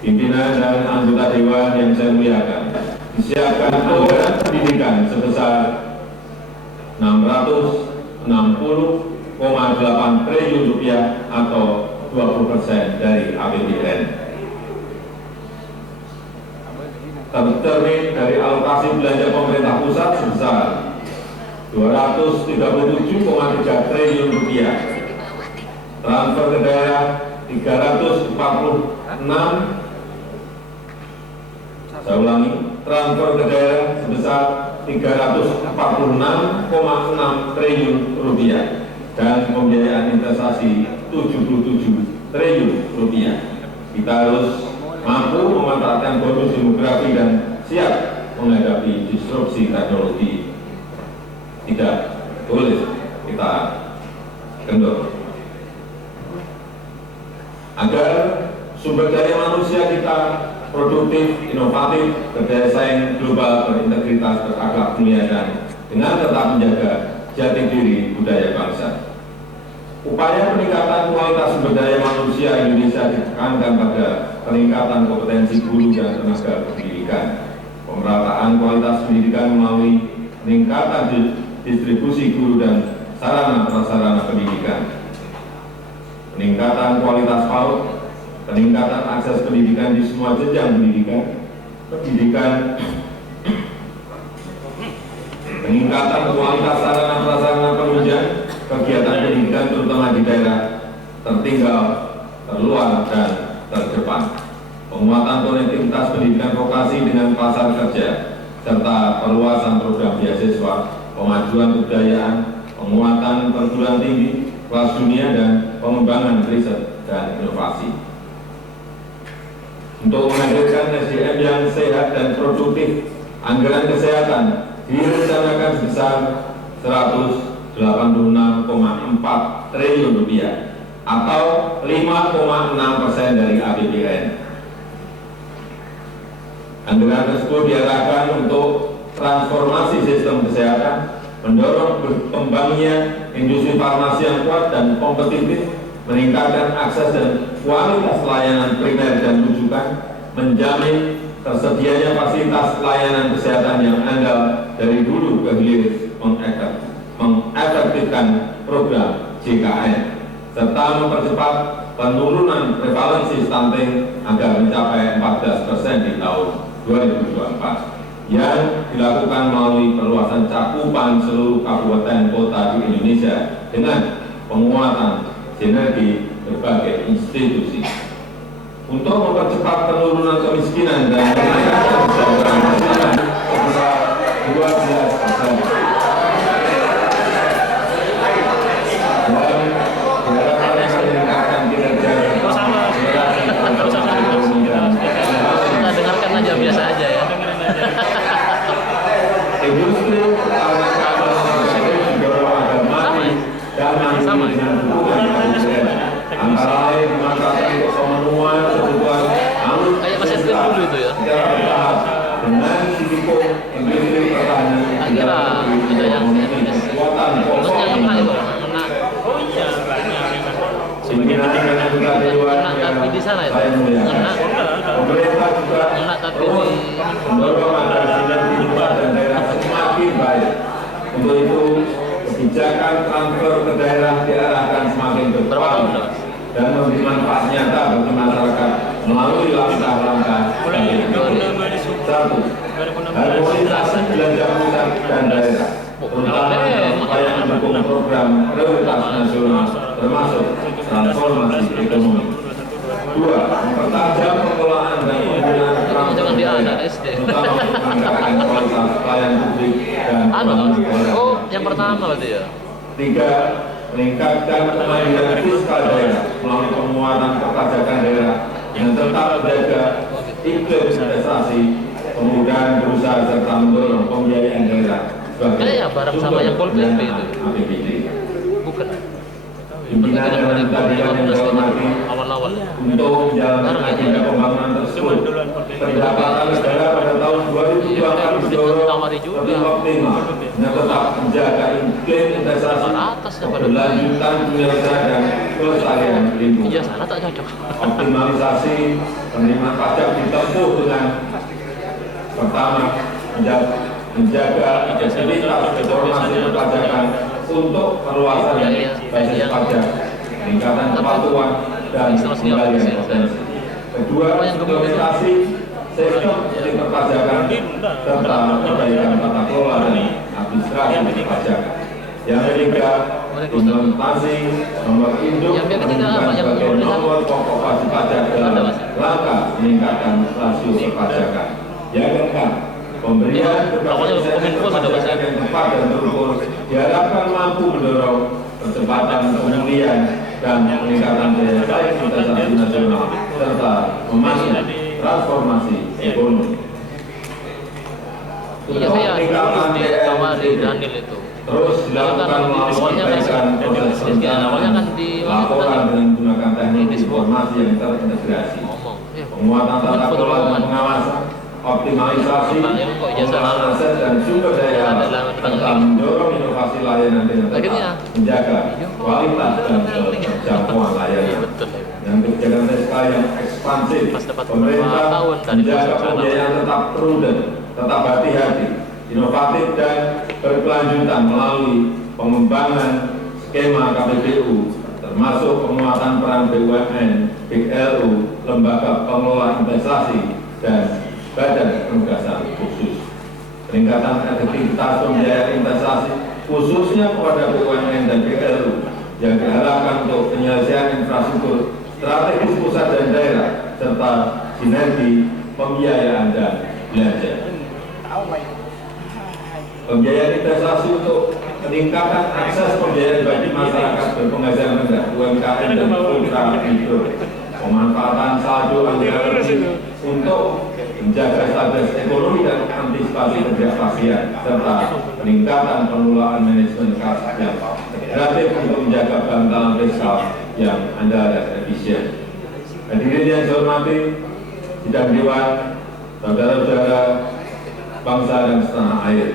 Pimpinan dan anggota Dewan yang saya muliakan, disiapkan anggaran pendidikan sebesar 660,8 triliun rupiah atau 20% dari APBN. Tercermin dari alokasi belanja pemerintah pusat sebesar 237,3 triliun rupiah, transfer ke daerah 346, saya ulangi, transfer ke daerah sebesar 346,6 triliun rupiah dan pembiayaan investasi 77 triliun rupiah. Kita harus mampu memanfaatkan bonus demografi dan siap menghadapi disrupsi teknologi. Tidak boleh kita kendor. Agar sumber daya manusia kita produktif, inovatif, berdaya saing global, berintegritas, berakhlak mulia dan dengan tetap menjaga jati diri budaya bangsa. Upaya peningkatan kualitas sumber daya manusia Indonesia ditekankan pada peningkatan kompetensi guru dan tenaga pendidikan, pemerataan kualitas pendidikan melalui peningkatan distribusi guru dan sarana-prasarana pendidikan, peningkatan kualitas PAUD, peningkatan akses pendidikan di semua jenjang pendidikan, peningkatan kualitas sarana-prasarana penunjang kegiatan pendidikan terutama di daerah tertinggal, terluar, dan terdepan, penguatan konektivitas pendidikan vokasi dengan pasar kerja, serta perluasan program beasiswa, pemajuan kebudayaan, penguatan perguruan tinggi kelas dunia, dan pengembangan riset dan inovasi. Untuk menghadirkan SDM yang sehat dan produktif, anggaran kesehatan direncanakan sebesar 186,4 triliun rupiah atau 5,6% dari APBN. Anggaran tersebut diarahkan untuk transformasi sistem kesehatan, mendorong berkembangnya industri farmasi yang kuat dan kompetitif, meningkatkan akses dan kualitas layanan primer dan rujukan, menjamin tersedianya fasilitas layanan kesehatan yang andal dari hulu ke hilir, mengefektifkan program JKN, serta mempercepat penurunan prevalensi stunting agar mencapai 14% di tahun 2024 yang dilakukan melalui perluasan cakupan seluruh kabupaten kota di Indonesia dengan penguatan sinergi berbagai institusi. Untuk mempercepat penurunan kemiskinan dan meningkatkan kesejahteraan masyarakat sebesar 12%. Kita dengarkan aja biasa aja ya. Industri pertahanan keamanan mendorong agar maju dan mandiri dengan dukungan presiden. Antara lain memanfaatkan untuk pemenuhan kebutuhan Kayak Mas Edwin dulu itu ya. secara bertahap dengan risiko industri pertahanan Kira ada yang kekuatan maksudnya kena itu, kena pimpinan dan anggota dewan yang tapi di sana itu saya muliakan. kena Pemerintah juga tapi terus mendorong agar sinergi pusat dan daerah semakin baik. Untuk itu, kebijakan transfer ke daerah diarahkan semakin berapa tahun berkualitas Mas? dan memberi manfaat nyata bagi masyarakat melalui langkah-langkah sebagai berikut. 1. Harmonisasi belanja pusat dan daerah, terutama dalam upaya mendukung program prioritas nasional termasuk transformasi ekonomi. 2. Mempertajam pengelolaan dan penggunaan Jangan dia daerah, anak SD. terutama untuk meningkatkan kualitas pelayanan publik dan membangun daerah. Oh, yang pertama berarti ya. 3. Meningkatkan kemandirian fiskal daerah melalui penguatan perpajakan daerah yang tetap menjaga iklim investasi, kemudahan berusaha serta mendorong pembiayaan daerah sebagai Kayaknya bareng sama yang Pol PP itu. APBD. Bukan. Pimpinan dan anggota dewan yang saya hormati, Awal-awal. untuk menjalankan agenda pembangunan tersebut, pendapatan negara pada tahun 2024 didorong lebih optimal dan tetap menjaga iklim investasi, keberlanjutan dunia usaha dan kelestarian Iya, lingkungan. sana tak cocok. Optimalisasi penerimaan pajak ditempuh dengan pertama menjaga efektivitas informasi perpajakan untuk perluasan basis pajak, peningkatan kepatuhan dan pengendalian potensi. Kedua, implementasi sistem perpajakan serta perbaikan tata kelola dan administrasi perpajakan. Yang ketiga, implementasi nomor induk menunjukkan sebagai nomor pokok wajib pajak dalam langkah meningkatkan rasio perpajakan. Yang keempat, pemberian berbagai insentif perpajakan yang tepat dan terukur diharapkan mampu mendorong percepatan pemulihan dan peningkatan daya saing investasi nasional serta memacu transformasi ekonomi. Iya, saya dulu di sama di Daniel itu. Terus dilakukan melalui perbaikan proses perencanaan, laporan dengan menggunakan teknik informasi yang terintegrasi, penguatan tata kelola dan pengawasan, optimalisasi pengelolaan aset dan sumber daya alam, serta mendorong inovasi layanan dengan tetap menjaga kualitas dan kejangkauan layanan. Dan kebijakan fiskal yang ekspansif, pemerintah menjaga pembiayaan tetap prudent, tetap hati-hati, inovatif dan berkelanjutan melalui pengembangan skema KPBU, termasuk penguatan peran BUMN, BLU, lembaga pengelola investasi, dan badan penugasan khusus. Peningkatan efektivitas pembiayaan investasi, khususnya kepada BUMN dan BLU, yang diharapkan untuk penyelesaian infrastruktur strategis pusat dan daerah, serta sinergi pembiayaan dan belanja. Pembiayaan investasi untuk meningkatkan akses pembiayaan bagi masyarakat berpenghasilan rendah, UMKM dan ultra mikro, pemanfaatan saldo anggaran untuk menjaga stabilitas ekonomi dan antisipasi ketidakpastian, serta peningkatan pengelolaan manajemen kas yang integratif untuk menjaga bantalan fiskal yang andal dan efisien. Hadirin yang saya hormati, sidang dewan, saudara-saudara bangsa dan setanah air,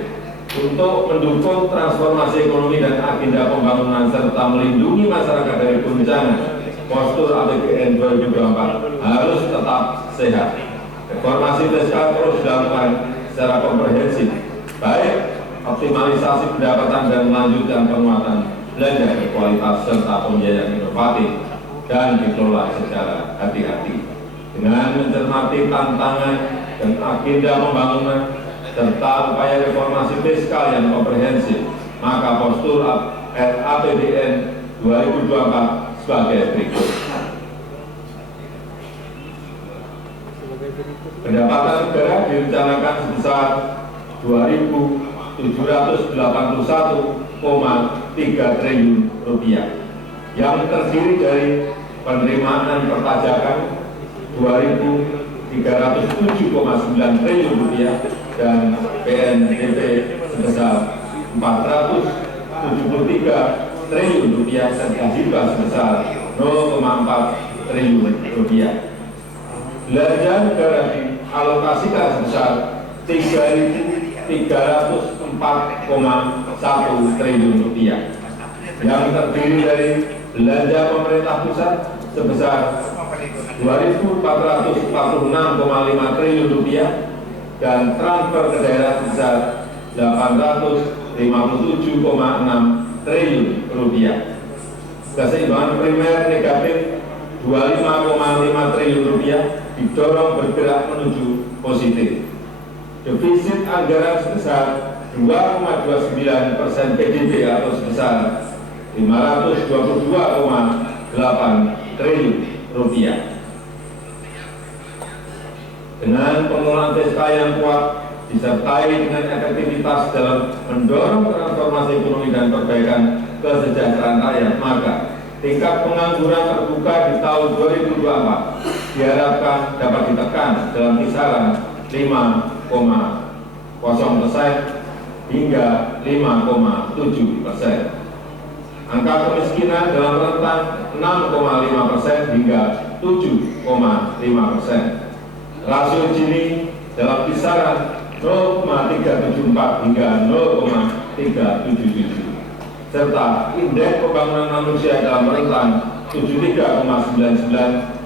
untuk mendukung transformasi ekonomi dan agenda pembangunan serta melindungi masyarakat dari goncangan postur APBN 2024 harus tetap sehat. Reformasi fiskal terus dilakukan secara komprehensif, baik optimalisasi pendapatan dan melanjutkan penguatan belanja berkualitas serta pembiayaan inovatif dan dikelola secara hati-hati. Dengan mencermati tantangan dan agenda pembangunan serta upaya reformasi fiskal yang komprehensif, maka postur APBN 2024 sebagai berikut. Pendapatan negara direncanakan sebesar 2.781,3 triliun rupiah, yang terdiri dari penerimaan perpajakan 2.307,9 triliun rupiah dan PNBP sebesar 473 triliun rupiah serta hibah sebesar 0,4 triliun rupiah. Belanja negara dialokasikan sebesar 3.304,1 triliun rupiah, yang terdiri dari belanja pemerintah pusat sebesar 2.446,5 triliun rupiah dan transfer ke daerah sebesar 857,6 triliun rupiah. Keseimbangan primer negatif 25,5 triliun rupiah didorong bergerak menuju positif. Defisit anggaran sebesar 2,29% PDB atau sebesar 522,8 triliun rupiah. Dengan pengelolaan fiskal yang kuat disertai dengan efektivitas dalam mendorong transformasi ekonomi dan perbaikan kesejahteraan rakyat, maka tingkat pengangguran terbuka di tahun 2024 diharapkan dapat ditekan dalam kisaran 5,0% hingga 5,7%. Angka kemiskinan dalam rentang 6,5% hingga 7,5%. Rasio Gini dalam kisaran 0,374 hingga 0,377. Serta indeks pembangunan manusia dalam rentang 73,99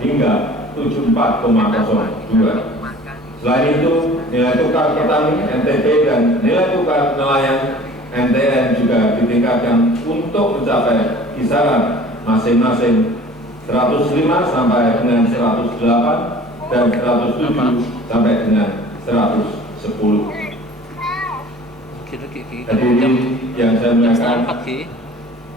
hingga 74,02. Selain itu, nilai tukar petani NTB dan nilai tukar nelayan NTN juga ditingkatkan untuk mencapai kisaran masing-masing 105 sampai dengan 108 dan 107 sampai dengan 110. Hadirin yang saya muliakan,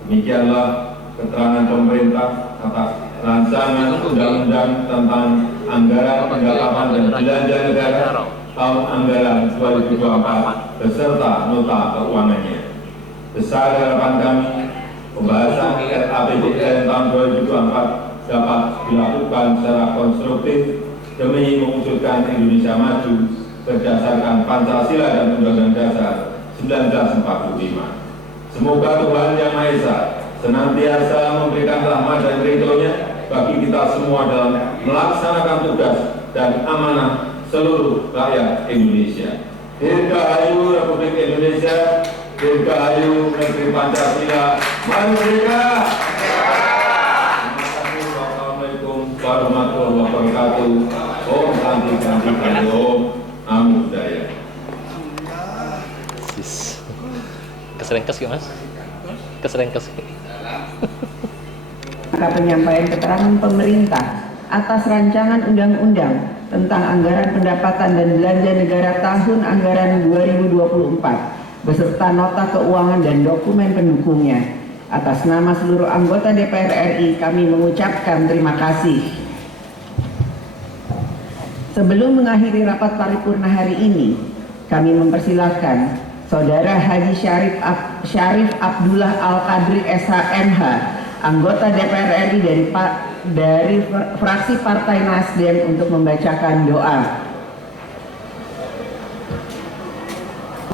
demikianlah keterangan pemerintah atas rancangan undang-undang tentang anggaran pendapatan dan belanja negara tahun anggaran 2024 beserta nota keuangannya. Besar harapan kami pembahasan RAPBN tahun 2024 dapat dilakukan secara konstruktif demi mewujudkan Indonesia maju berdasarkan Pancasila dan Undang-Undang Dasar 1945. Semoga Tuhan Yang Maha Esa senantiasa memberikan rahmat dan ridho-Nya bagi kita semua dalam melaksanakan tugas dan amanah seluruh rakyat Indonesia. Dirgahayu Republik Indonesia, Dirgahayu Negeri Pancasila, Merdeka! Assalamualaikum warahmatullahi wabarakatuh. Om Santi Santi Santi Om Namo Buddhaya. Keserengkes ya mas? Keserengkes. Maka penyampaian keterangan pemerintah atas rancangan undang-undang tentang anggaran pendapatan dan belanja negara tahun anggaran 2024 beserta nota keuangan dan dokumen pendukungnya. Atas nama seluruh anggota DPR RI kami mengucapkan terima kasih. Sebelum mengakhiri rapat paripurna hari ini, kami mempersilahkan Saudara Haji Syarif Abdullah Al-Qadri SHMH, anggota DPR RI dari fraksi Partai Nasdem untuk membacakan doa.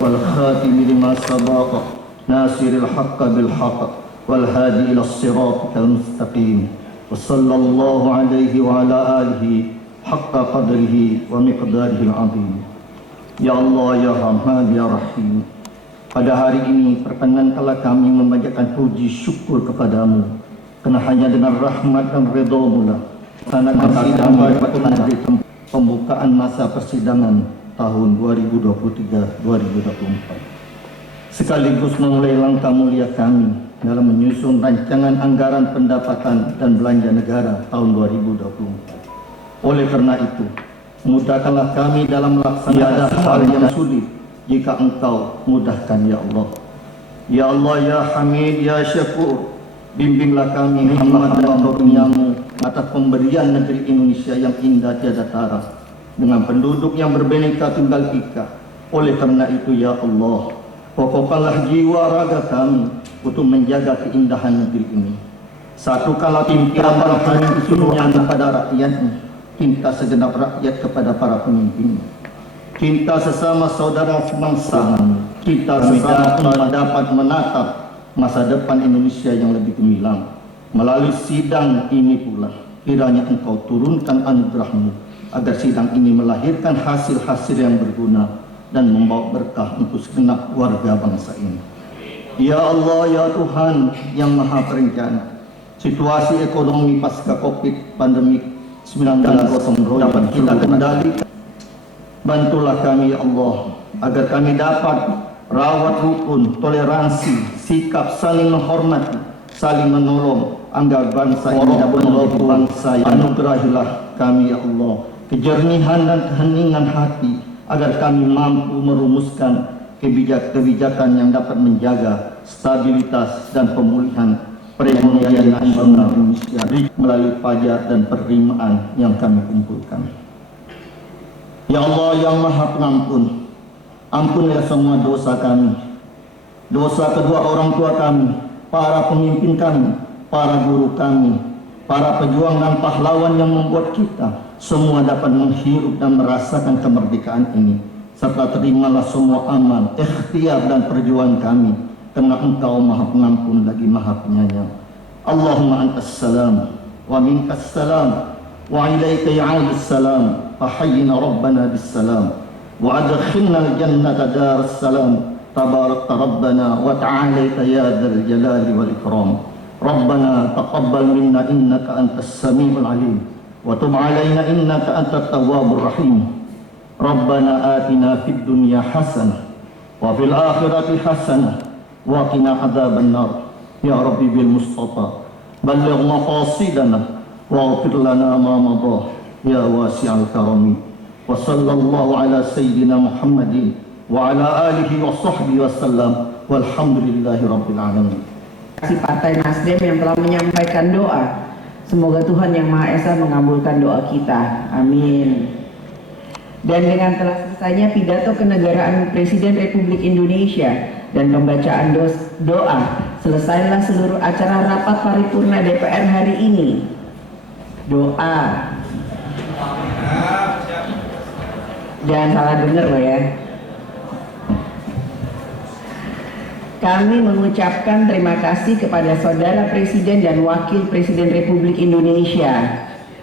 Wal khatimi lima sabaqa nasiril haqqa bil haqq wal hadi ila siratal mustaqim wa sallallahu alaihi wa ala alihi haqqa qadrihi wa miqdarihi al-azim. Ya Allah, Ya Rahman, Ya Rahim, pada hari ini perkenankanlah kami membacakan puji syukur kepadamu Karena hanya dengan rahmat dan ridha-Mu lah karena sidang dapat menjadi pembukaan masa persidangan tahun 2023-2024. Sekaligus memulai langkah mulia kami dalam menyusun rancangan anggaran pendapatan dan belanja negara tahun 2024. Oleh karena itu, mudahkanlah kami dalam melaksanakan hal yang sulit jika Engkau mudahkan ya Allah. Ya Allah, ya Hamid, ya Syakur, bimbinglah kami hamba dan karunia-Mu atas pemberian negeri Indonesia yang indah tiada tara dengan penduduk yang berbineka tunggal ika. Oleh karena itu ya Allah, kokohkanlah jiwa raga kami untuk menjaga keindahan negeri ini. Satukanlah cinta Tuhan seluruhnya kepada rakyatnya, cinta segenap rakyat kepada para pemimpin, cinta sesama saudara sebangsa, cinta sesama dapat menatap masa depan Indonesia yang lebih gemilang. Melalui sidang ini pula, kiranya Engkau turunkan anugerah-Mu agar sidang ini melahirkan hasil-hasil yang berguna dan membawa berkah untuk segenap warga bangsa ini. Ya Allah, ya Tuhan yang Maha Perencana, situasi ekonomi pasca Covid pandemi 19 dapat kita kendalikan. Bantulah kami ya Allah agar kami dapat rawat rukun, toleransi, sikap saling menghormati, saling menolong agar bangsa ini dapat menjadi bangsa yang anugerahilah kami ya Allah kejernihan dan keheningan hati agar kami mampu merumuskan kebijakan yang dapat menjaga stabilitas dan pemulihan perekonomian nasional Indonesia melalui pajak dan penerimaan yang kami kumpulkan. Ya Allah yang Maha Pengampun, ampunilah semua dosa kami, dosa kedua orang tua kami, para pemimpin kami, para guru kami, para pejuang dan pahlawan yang membuat kita semua dapat menghirup dan merasakan kemerdekaan ini. Serta terimalah semua amal, ikhtiar dan perjuangan kami, karena Engkau Maha Pengampun lagi Maha Penyayang. Allahumma antas salam wa minkas salam wa ilaika ya'udus salam fahayyina rabbana bis salam wa adkhilna al-jannata daras salam tabarakta rabbana wa ta'alaita ya dzal jalali wal ikram. Rabbana taqabbal minna innaka antas samiul alim wa tub alaina innaka antat tawwabur rahim. Rabbana atina fid dunya hasanah wa fil akhirati hasanah wa qina adzaban nar. Ya Rabbi bil Mustafa balligh maqasidana waghfir lana ma madha ya wasi'al karami. Wa sallallahu ala sayyidina Muhammadin wa ala alihi wa sahbihi wasallam walhamdulillahi rabbil alamin. Partai Nasdem yang telah menyampaikan doa, semoga Tuhan Yang Maha Esa mengabulkan doa kita, amin. Dan dengan telah selesainya pidato kenegaraan Presiden Republik Indonesia dan pembacaan doa, selesailah seluruh acara rapat paripurna DPR hari ini. Doa, jangan salah dengar loh ya. Kami mengucapkan terima kasih kepada Saudara Presiden dan Wakil Presiden Republik Indonesia,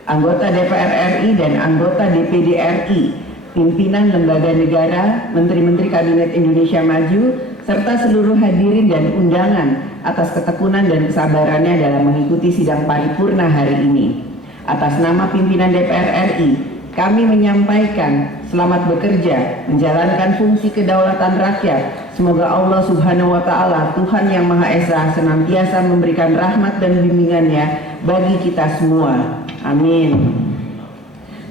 anggota DPR RI dan anggota DPD RI, pimpinan lembaga negara, menteri-menteri Kabinet Indonesia Maju, serta seluruh hadirin dan undangan atas ketekunan dan kesabarannya dalam mengikuti sidang paripurna hari ini. Atas nama pimpinan DPR RI, kami menyampaikan selamat bekerja, menjalankan fungsi kedaulatan rakyat. Semoga Allah Subhanahu wa Ta'ala, Tuhan Yang Maha Esa, senantiasa memberikan rahmat dan bimbingannya bagi kita semua. Amin.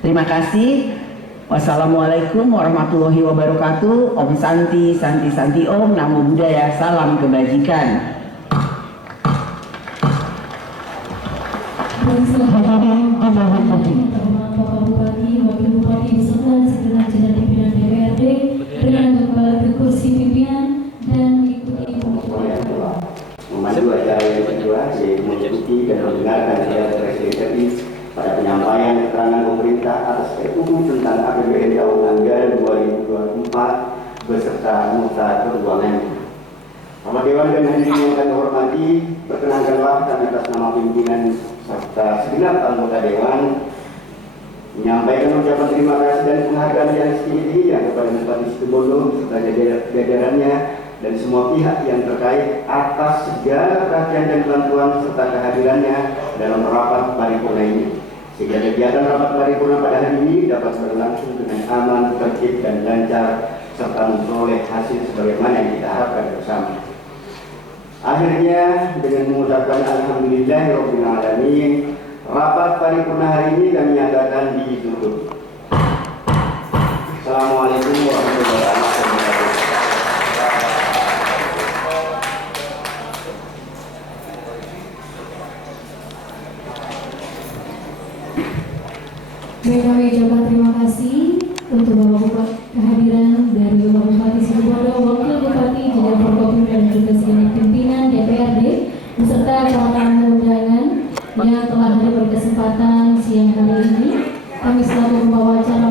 Terima kasih. Wassalamualaikum warahmatullahi wabarakatuh. Om Santi, Santi Santi Om, Namo Buddhaya, salam kebajikan. Bapak Bupati, Wakil Bupati beserta segenap jajaran pimpinan DPRD dengan kembali ke kursi pimpinan dan mengikuti memandu acara yang kedua, yaitu mengikuti dan mendengarkan pidato Presiden RI pada penyampaian keterangan pemerintah atas RUU tentang APBN tahun anggaran 2024 beserta nota keuangan. Bapak Dewan dan hadirin yang kami hormati, perkenankanlah kami atas nama pimpinan serta segenap anggota Dewan menyampaikan ucapan terima kasih dan penghargaan yang setinggi-tingginya kepada Bupati Situbondo serta jajarannya dan semua pihak yang terkait atas segala perhatian dan bantuan serta kehadirannya dalam rapat paripurna ini, sehingga kegiatan rapat paripurna pada hari ini dapat berlangsung dengan aman, tertib dan lancar serta memperoleh hasil sebagaimana yang kita harapkan bersama. Akhirnya dengan mengucapkan alhamdulillahirabbil alamin, rapat paripurna hari ini kami nyatakan ditutup. Assalamualaikum warahmatullahi wabarakatuh. Baik, kami ucapkan terima kasih untuk Bapak Bupati, kehadiran dari Bapak Bupati Situbondo, Wakil Bupati, Jajaran Forkopimda dan juga segenap pimpinan DPRD beserta para tamu undangan yang telah hadir berkesempatan siang hari ini. Kami selaku pembawa acara